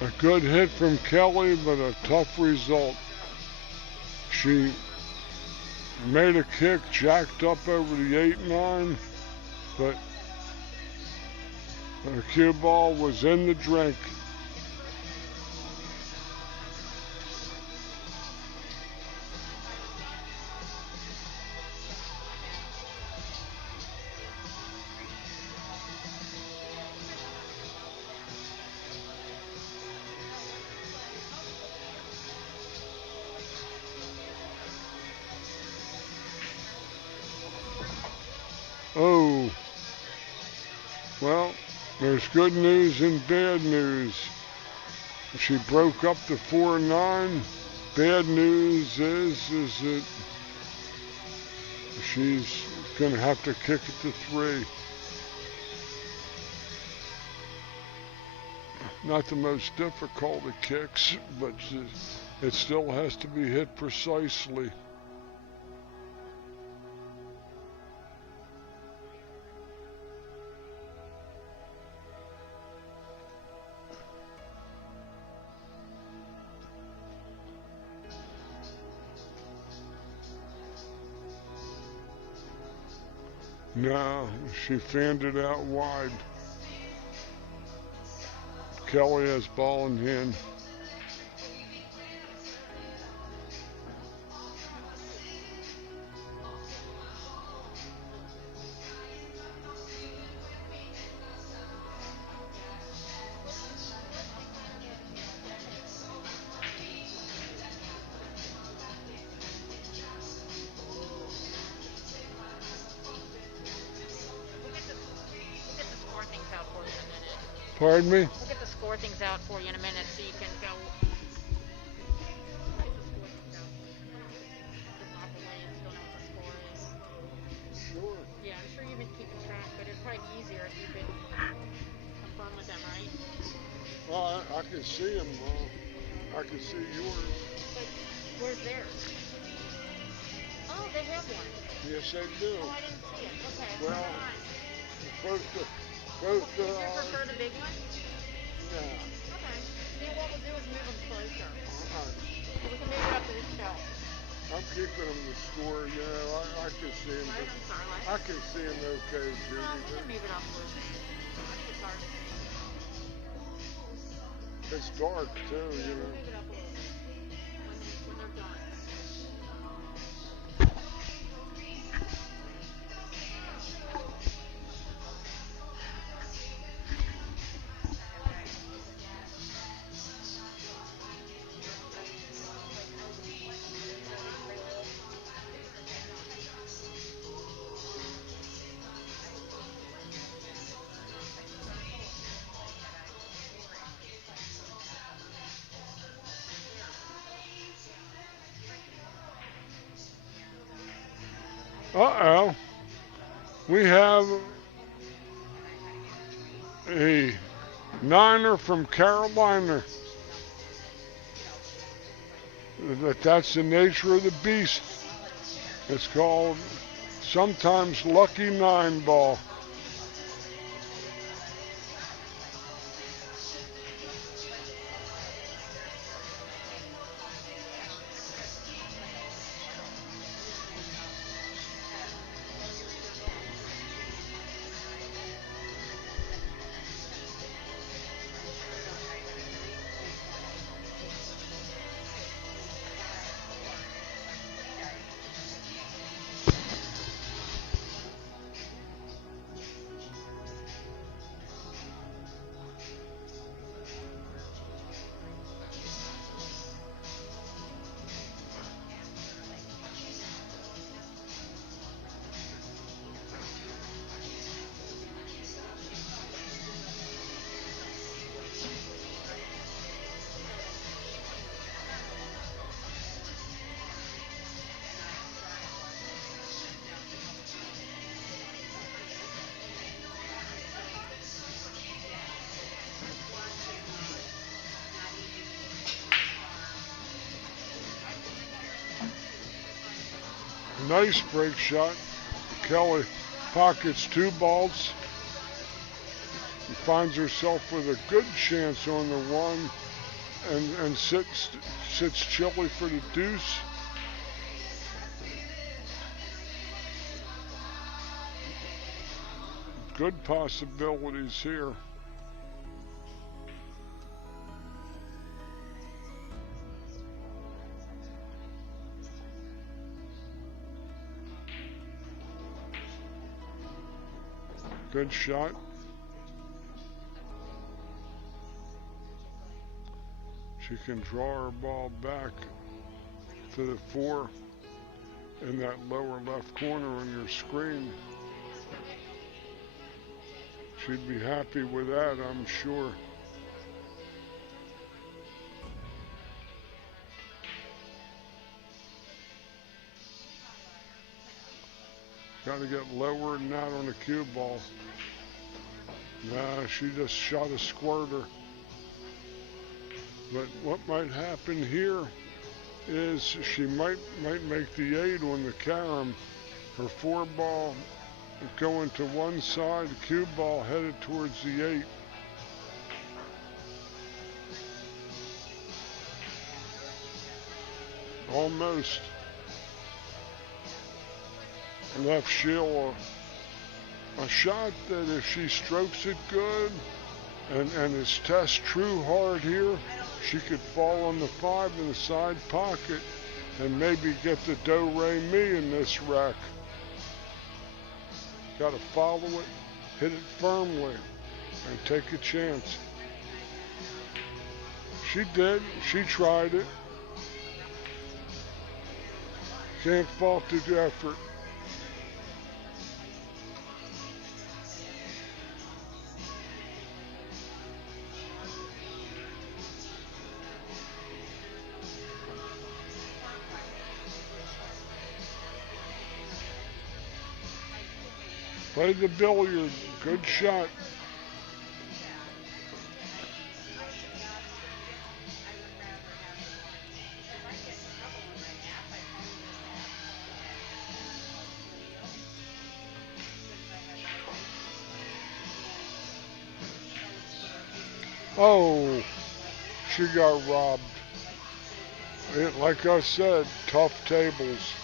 A good hit from Kelly, but a tough result. She made a kick, jacked up over the 8-9, but the cue ball was in the drink. Oh, well, there's good news and bad news. She broke up to 4-9. Bad news is that she's going to have to kick it to 3. Not the most difficult of kicks, but it still has to be hit precisely. No, she fanned it out wide. Kelly has ball in hand. Pardon me? We'll get the score things out for you in a minute so you can go. Sure. Yeah, I'm sure you've been keeping track, but it's probably easier if you've been confirmed with them, right? Well, I can see them. I can see yours. But where's theirs? Oh, they have one. Yes, they do. Oh, I didn't see it. Okay. Well, Both both. Did you prefer the big one? Yeah. Okay. See, what we'll do is move them closer. Right. We can move it up to this shelf. I'm keeping them to score. I can see them. Right, I'm sorry. I can see them okay, Judy. We can move it up a little bit. I think it's hard to see. It's dark too, Yeah, you we'll know. move it up a little bit when they're done. Uh-oh. We have a niner from Carolina. That's the nature of the beast. It's called sometimes Lucky Nine Ball. Nice break shot. Kelly pockets 2 balls and finds herself with a good chance on the 1 and sits Chili for the deuce. Good possibilities here. Good shot. She can draw her ball back to the 4 in that lower left corner on your screen. She'd be happy with that, I'm sure. Got to get lower than that on the cue ball. Nah, she just shot a squirter. But what might happen here is she might make the 8 on the carom. Her 4 ball going to one side, the cue ball headed towards the 8. Almost. Left Shelah a shot that if she strokes it good and is test true hard here, she could fall on the 5 in the side pocket and maybe get the do-re-mi in this rack. Got to follow it, hit it firmly, and take a chance. She did. She tried it. Can't fault the effort. Played the billiard. Good shot. Oh, she got robbed. Like I said, tough tables.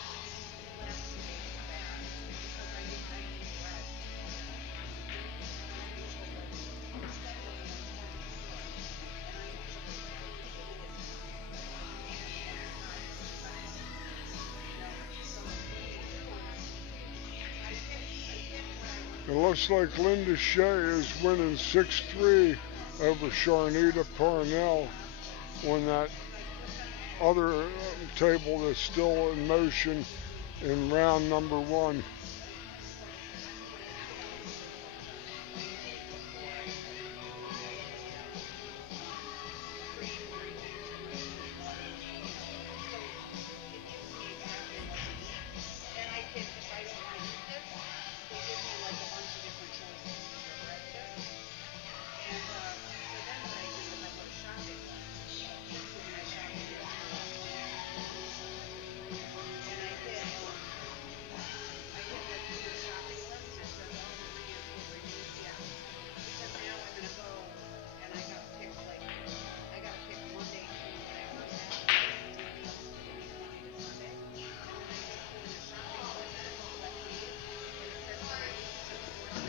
It looks like Linda Shea is winning 6-3 over Sharnita Parnell on that other table that's still in motion in round number 1.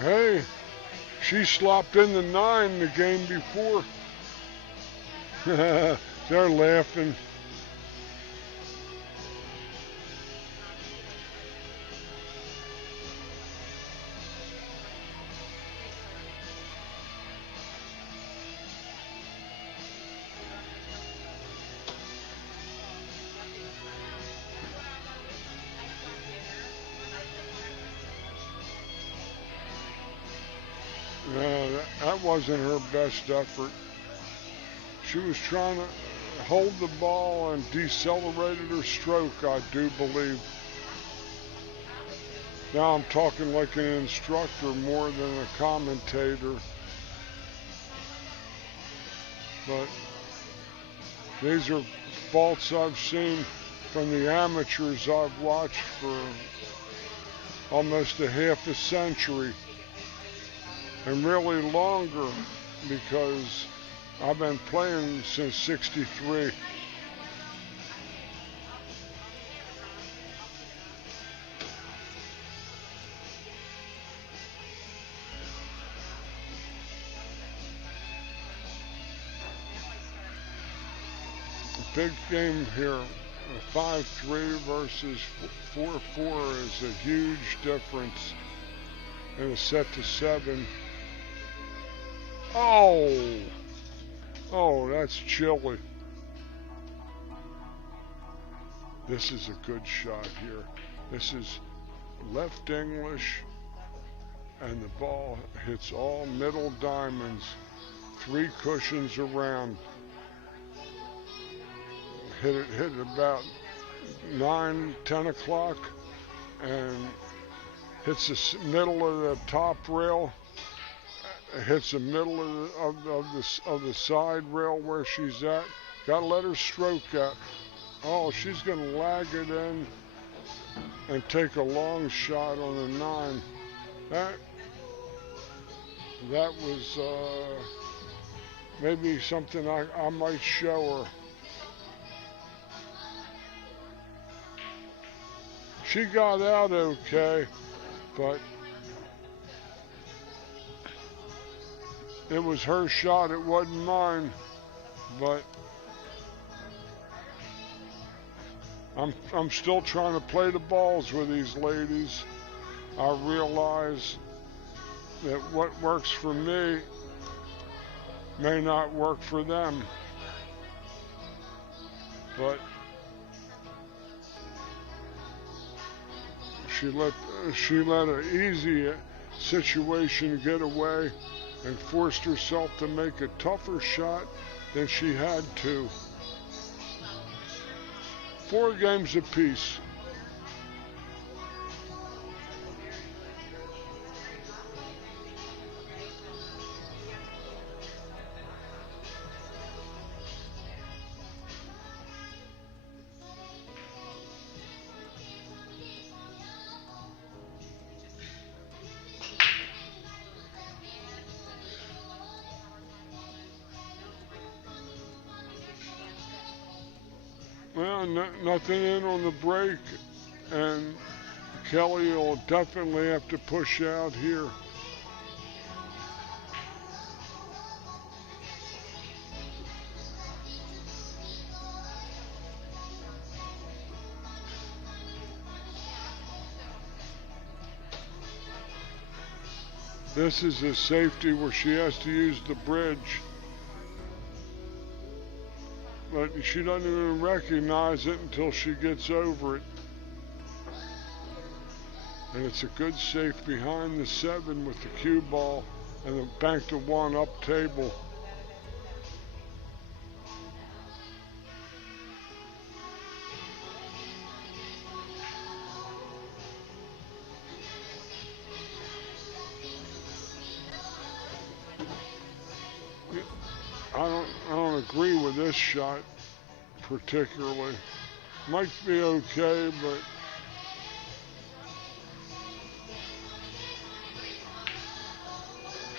Hey, she slopped in the 9 the game before. They're laughing. No, that wasn't her best effort. She was trying to hold the ball and decelerated her stroke, I do believe. Now I'm talking like an instructor more than a commentator. But these are faults I've seen from the amateurs I've watched for almost a half a century. And really longer, because I've been playing since '63. Big game here. 5-3 versus 4-4 is a huge difference in a set to 7. Oh, that's chilly. This is a good shot here. This is left English, and the ball hits all middle diamonds. 3 cushions around. Hit it about 9, 10 o'clock, and hits the middle of the top rail. Hits the middle of the side rail where she's at. Gotta let her stroke out. Oh, she's gonna lag it in and take a long shot on the 9. That was maybe something I might show her. She got out okay, but it was her shot, it wasn't mine. But I'm still trying to play the balls with these ladies. I realize that what works for me may not work for them. But she let an easy situation get away and forced herself to make a tougher shot than she had to. 4 games apiece. Well, nothing in on the break, and Kelly will definitely have to push out here. This is a safety where she has to use the bridge. But she doesn't even recognize it until she gets over it. And it's a good safe behind the 7 with the cue ball and the bank to 1 up table. I don't agree with this shot particularly. Might be okay, but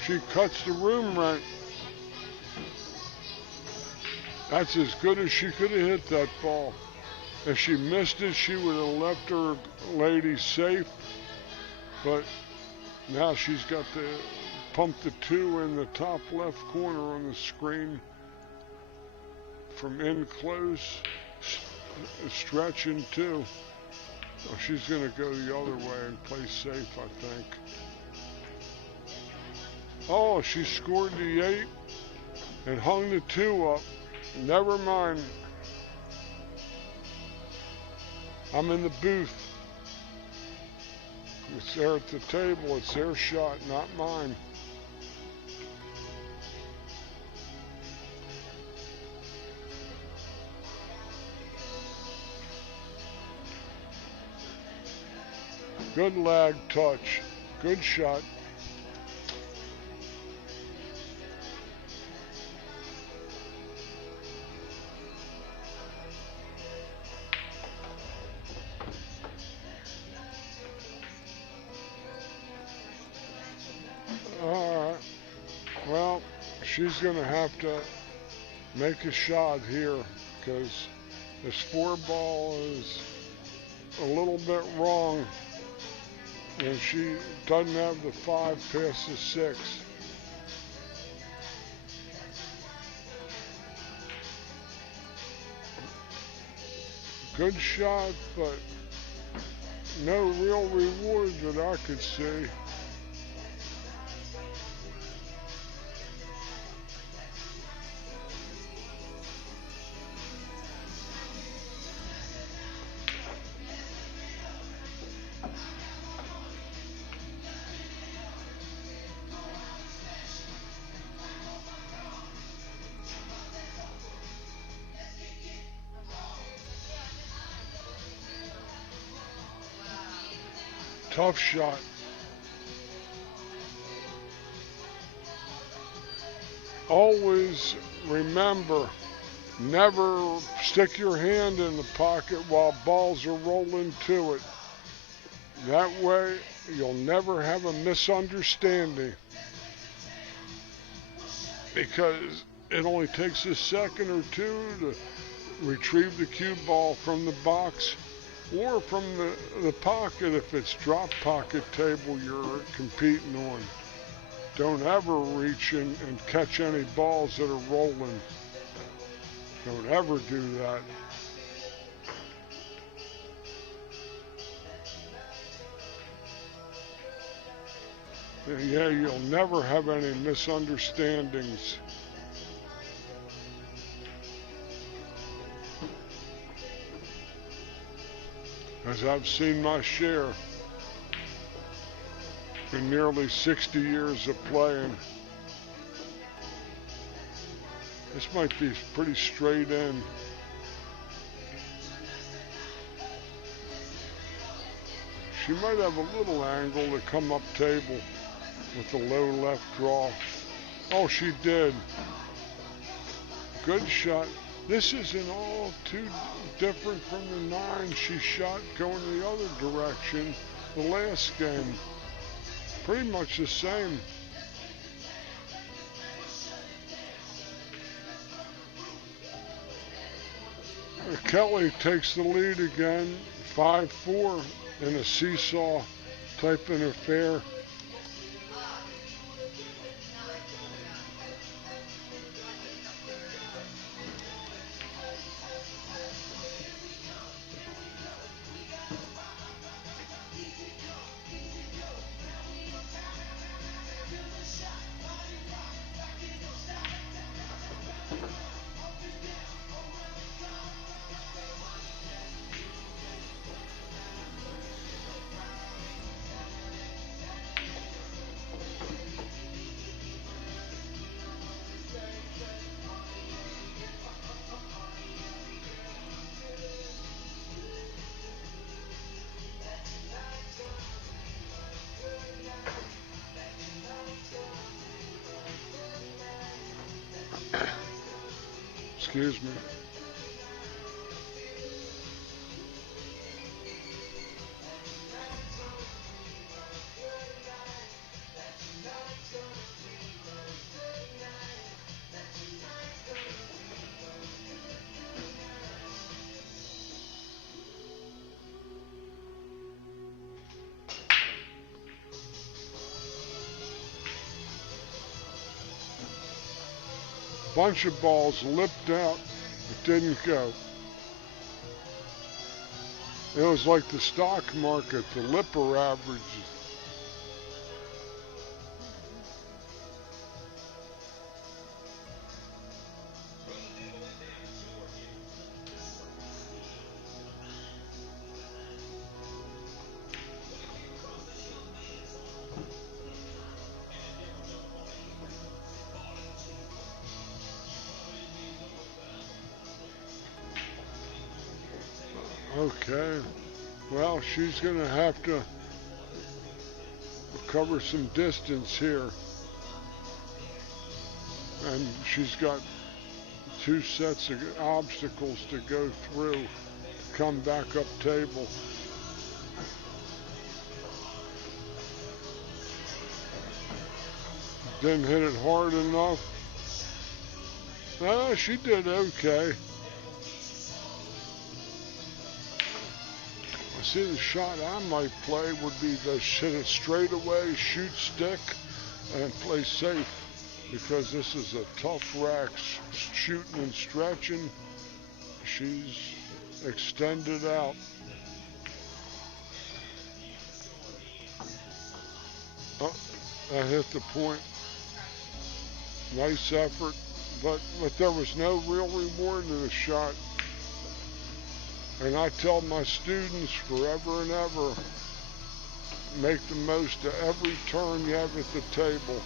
she cuts the room rent. That's as good as she could have hit that ball. If she missed it, she would have left her lady safe. But Now she's got to pump the 2 in the top left corner on the screen from in close, stretching 2. Oh, she's going to go the other way and play safe, I think. Oh, she scored the 8 and hung the 2 up. Never mind. I'm in the booth. It's there at the table. It's their shot, not mine. Good lag touch. Good shot. Well, she's going to have to make a shot here because this 4 ball is a little bit wrong and she doesn't have the 5 past the 6. Good shot, but no real reward that I could see. Tough shot. Always remember, never stick your hand in the pocket while balls are rolling to it. That way, you'll never have a misunderstanding. Because it only takes a second or 2 to retrieve the cue ball from the box or from the pocket if it's drop pocket table you're competing on. Don't ever reach and catch any balls that are rolling. Don't ever do that. Yeah, you'll never have any misunderstandings. As I've seen my share in nearly 60 years of playing. This might be pretty straight in. She might have a little angle to come up table with the low left draw. Oh, she did. Good shot. This isn't all too different from the 9 she shot going the other direction the last game. Pretty much the same. Kelly takes the lead again, 5-4 in a seesaw type of affair. Excuse me. bunch of balls lipped out. It didn't go. It was like the stock market, the Lipper average. Okay, well, she's going to have to cover some distance here. And she's got 2 sets of obstacles to go through to come back up table. Didn't hit it hard enough. She did okay. See, the shot I might play would be to hit it straight away, shoot stick, and play safe, because this is a tough rack, shooting and stretching. She's extended out. Oh, that hit the point. Nice effort, but there was no real reward to the shot. And I tell my students forever and ever, make the most of every turn you have at the table.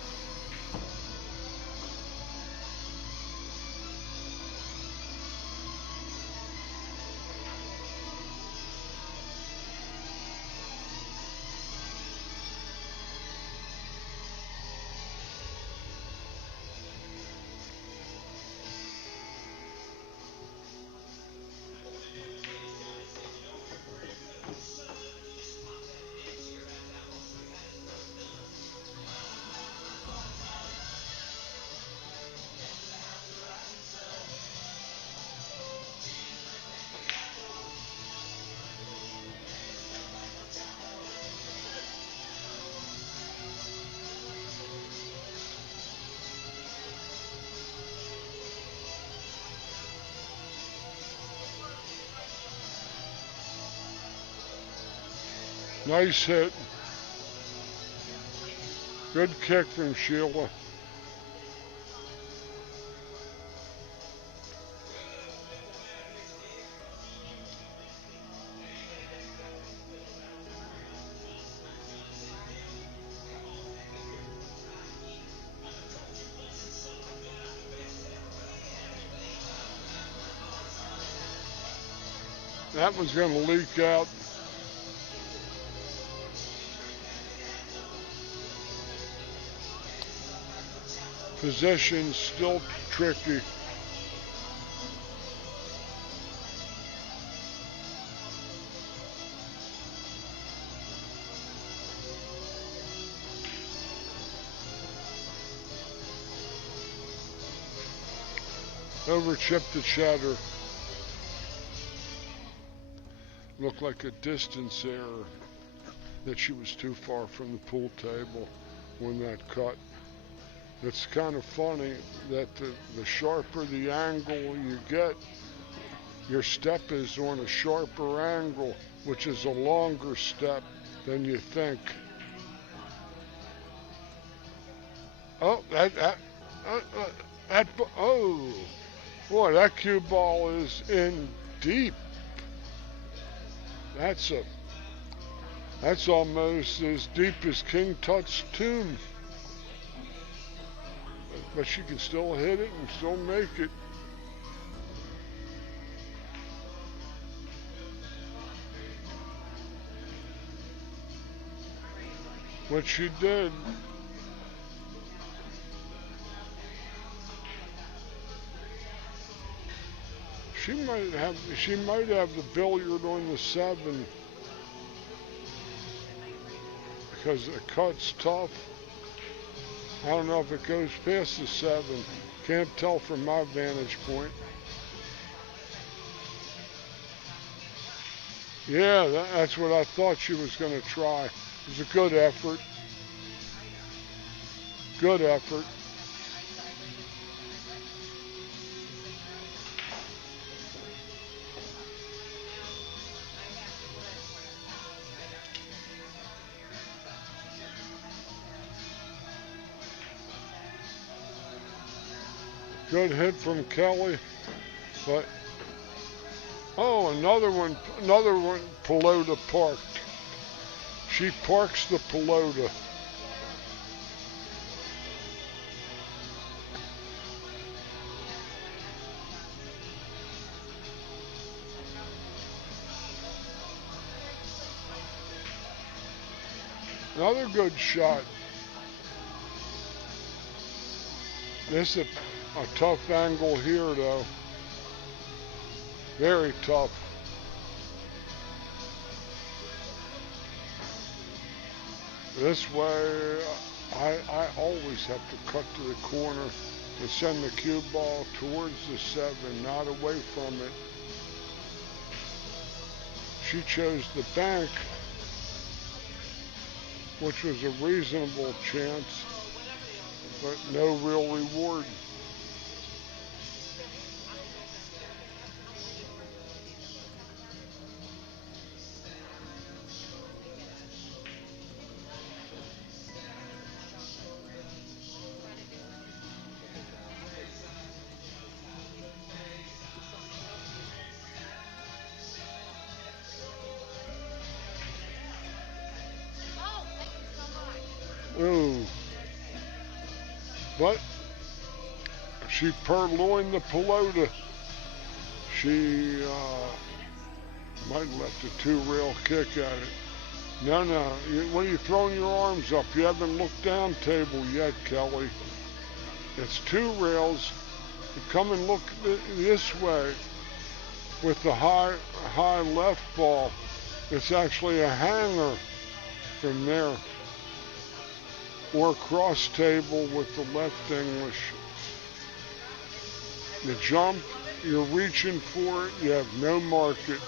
Nice hit. Good kick from Shelah. That was going to leak out. Position still tricky. Over chipped the chatter. Looked like a distance error, that she was too far from the pool table when that cut. It's kind of funny that the sharper the angle you get, your step is on a sharper angle, which is a longer step than you think. Oh, oh, boy, that cue ball is in deep. That's almost as deep as King Tut's tomb. But she can still hit it and still make it. What she did. She might have the billiard on the 7, because the cut's tough. I don't know if it goes past the 7. Can't tell from my vantage point. Yeah, that's what I thought she was going to try. It was a good effort. Good effort. Good hit from Kelly, but oh, another one, pelota parked. She parks the pelota. Another good shot. This is a tough angle here, though. Very tough. This way, I always have to cut to the corner and send the cue ball towards the 7, not away from it. She chose the bank, which was a reasonable chance, but no real reward. Ooh. But she purloined the pelota. She might have left a 2-rail kick at it. No. When are you throwing your arms up? You haven't looked down table yet, Kelly. It's 2 rails. Come and look this way with the high left ball. It's actually a hanger from there. Or cross table with the left English. The jump, you're reaching for it, you have no market.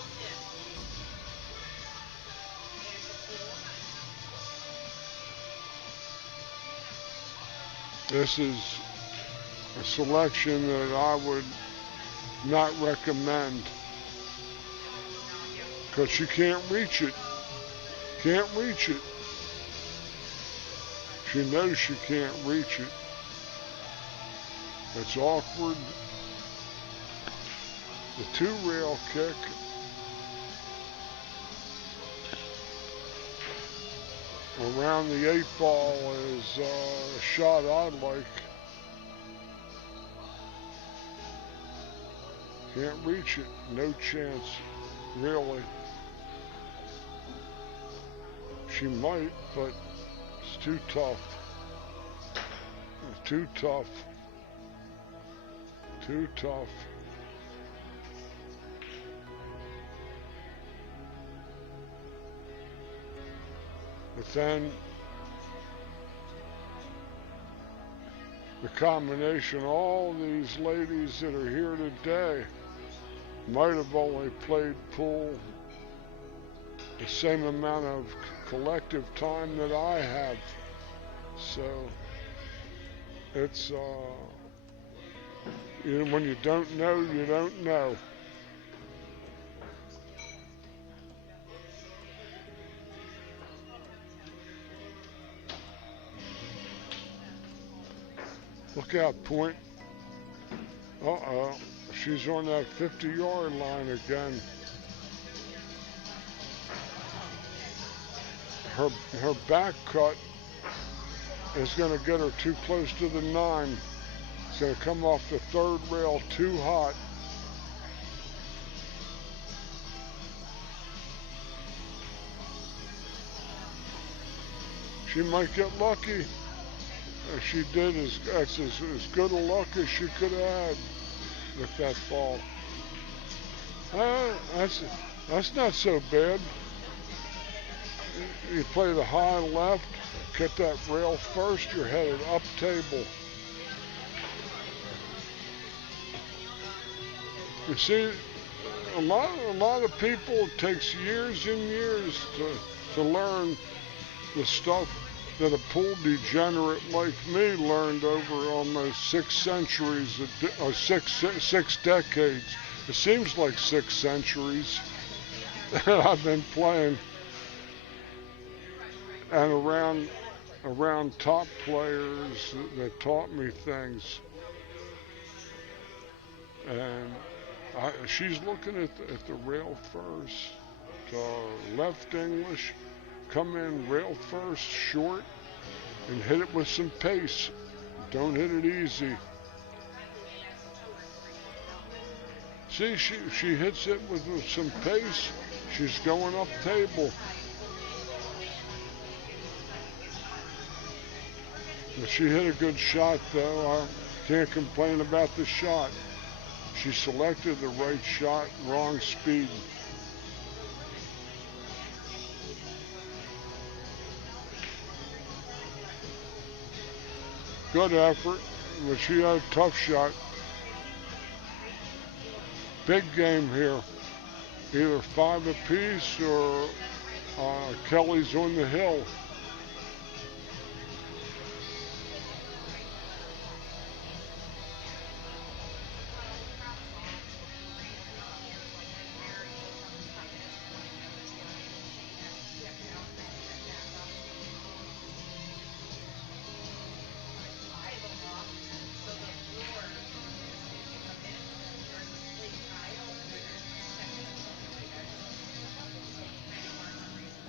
This is a selection that I would not recommend because she can't reach it. Can't reach it. She knows she can't reach it. It's awkward. The 2-rail kick. Around the 8 ball is a shot I'd like. Can't reach it. No chance, really. She might, but it's too tough. It's too tough. Too tough. But then the combination, all these ladies that are here today might have only played pool the same amount of collective time that I have. So it's when you don't know, you don't know. Look out, point. Uh-oh. She's on that 50-yard line again. Her back cut is going to get her too close to the 9. It's going to come off the 3rd rail too hot. She might get lucky. She did that's as good a luck as she could have had with that ball. That's not so bad. You play the high left, get that rail first, you're headed up table. You see, a lot of people, it takes years and years to learn the stuff that a pool degenerate like me learned over almost 6 centuries, or six decades. It seems like 6 centuries that I've been playing and around top players that taught me things. And she's looking at the rail first. Left English, come in rail first, short, and hit it with some pace. Don't hit it easy. See, she hits it with some pace. She's going up table. But she hit a good shot, though. I can't complain about the shot. She selected the right shot, wrong speed. Good effort, but she had a tough shot. Big game here. Either 5 apiece or Kelly's on the hill.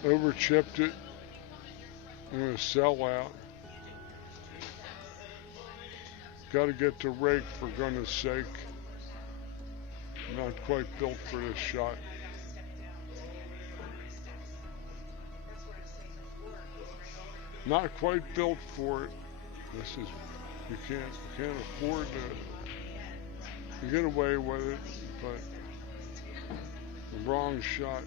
Over chipped it. I'm going to sell out. Got to get to rake for goodness sake. Not quite built for this shot. Not quite built for it. This is, you can't afford to. You get away with it, but the wrong shot.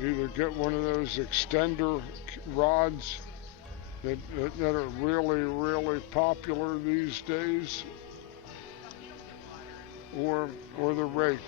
Either get one of those extender rods that are really popular these days, or the rake.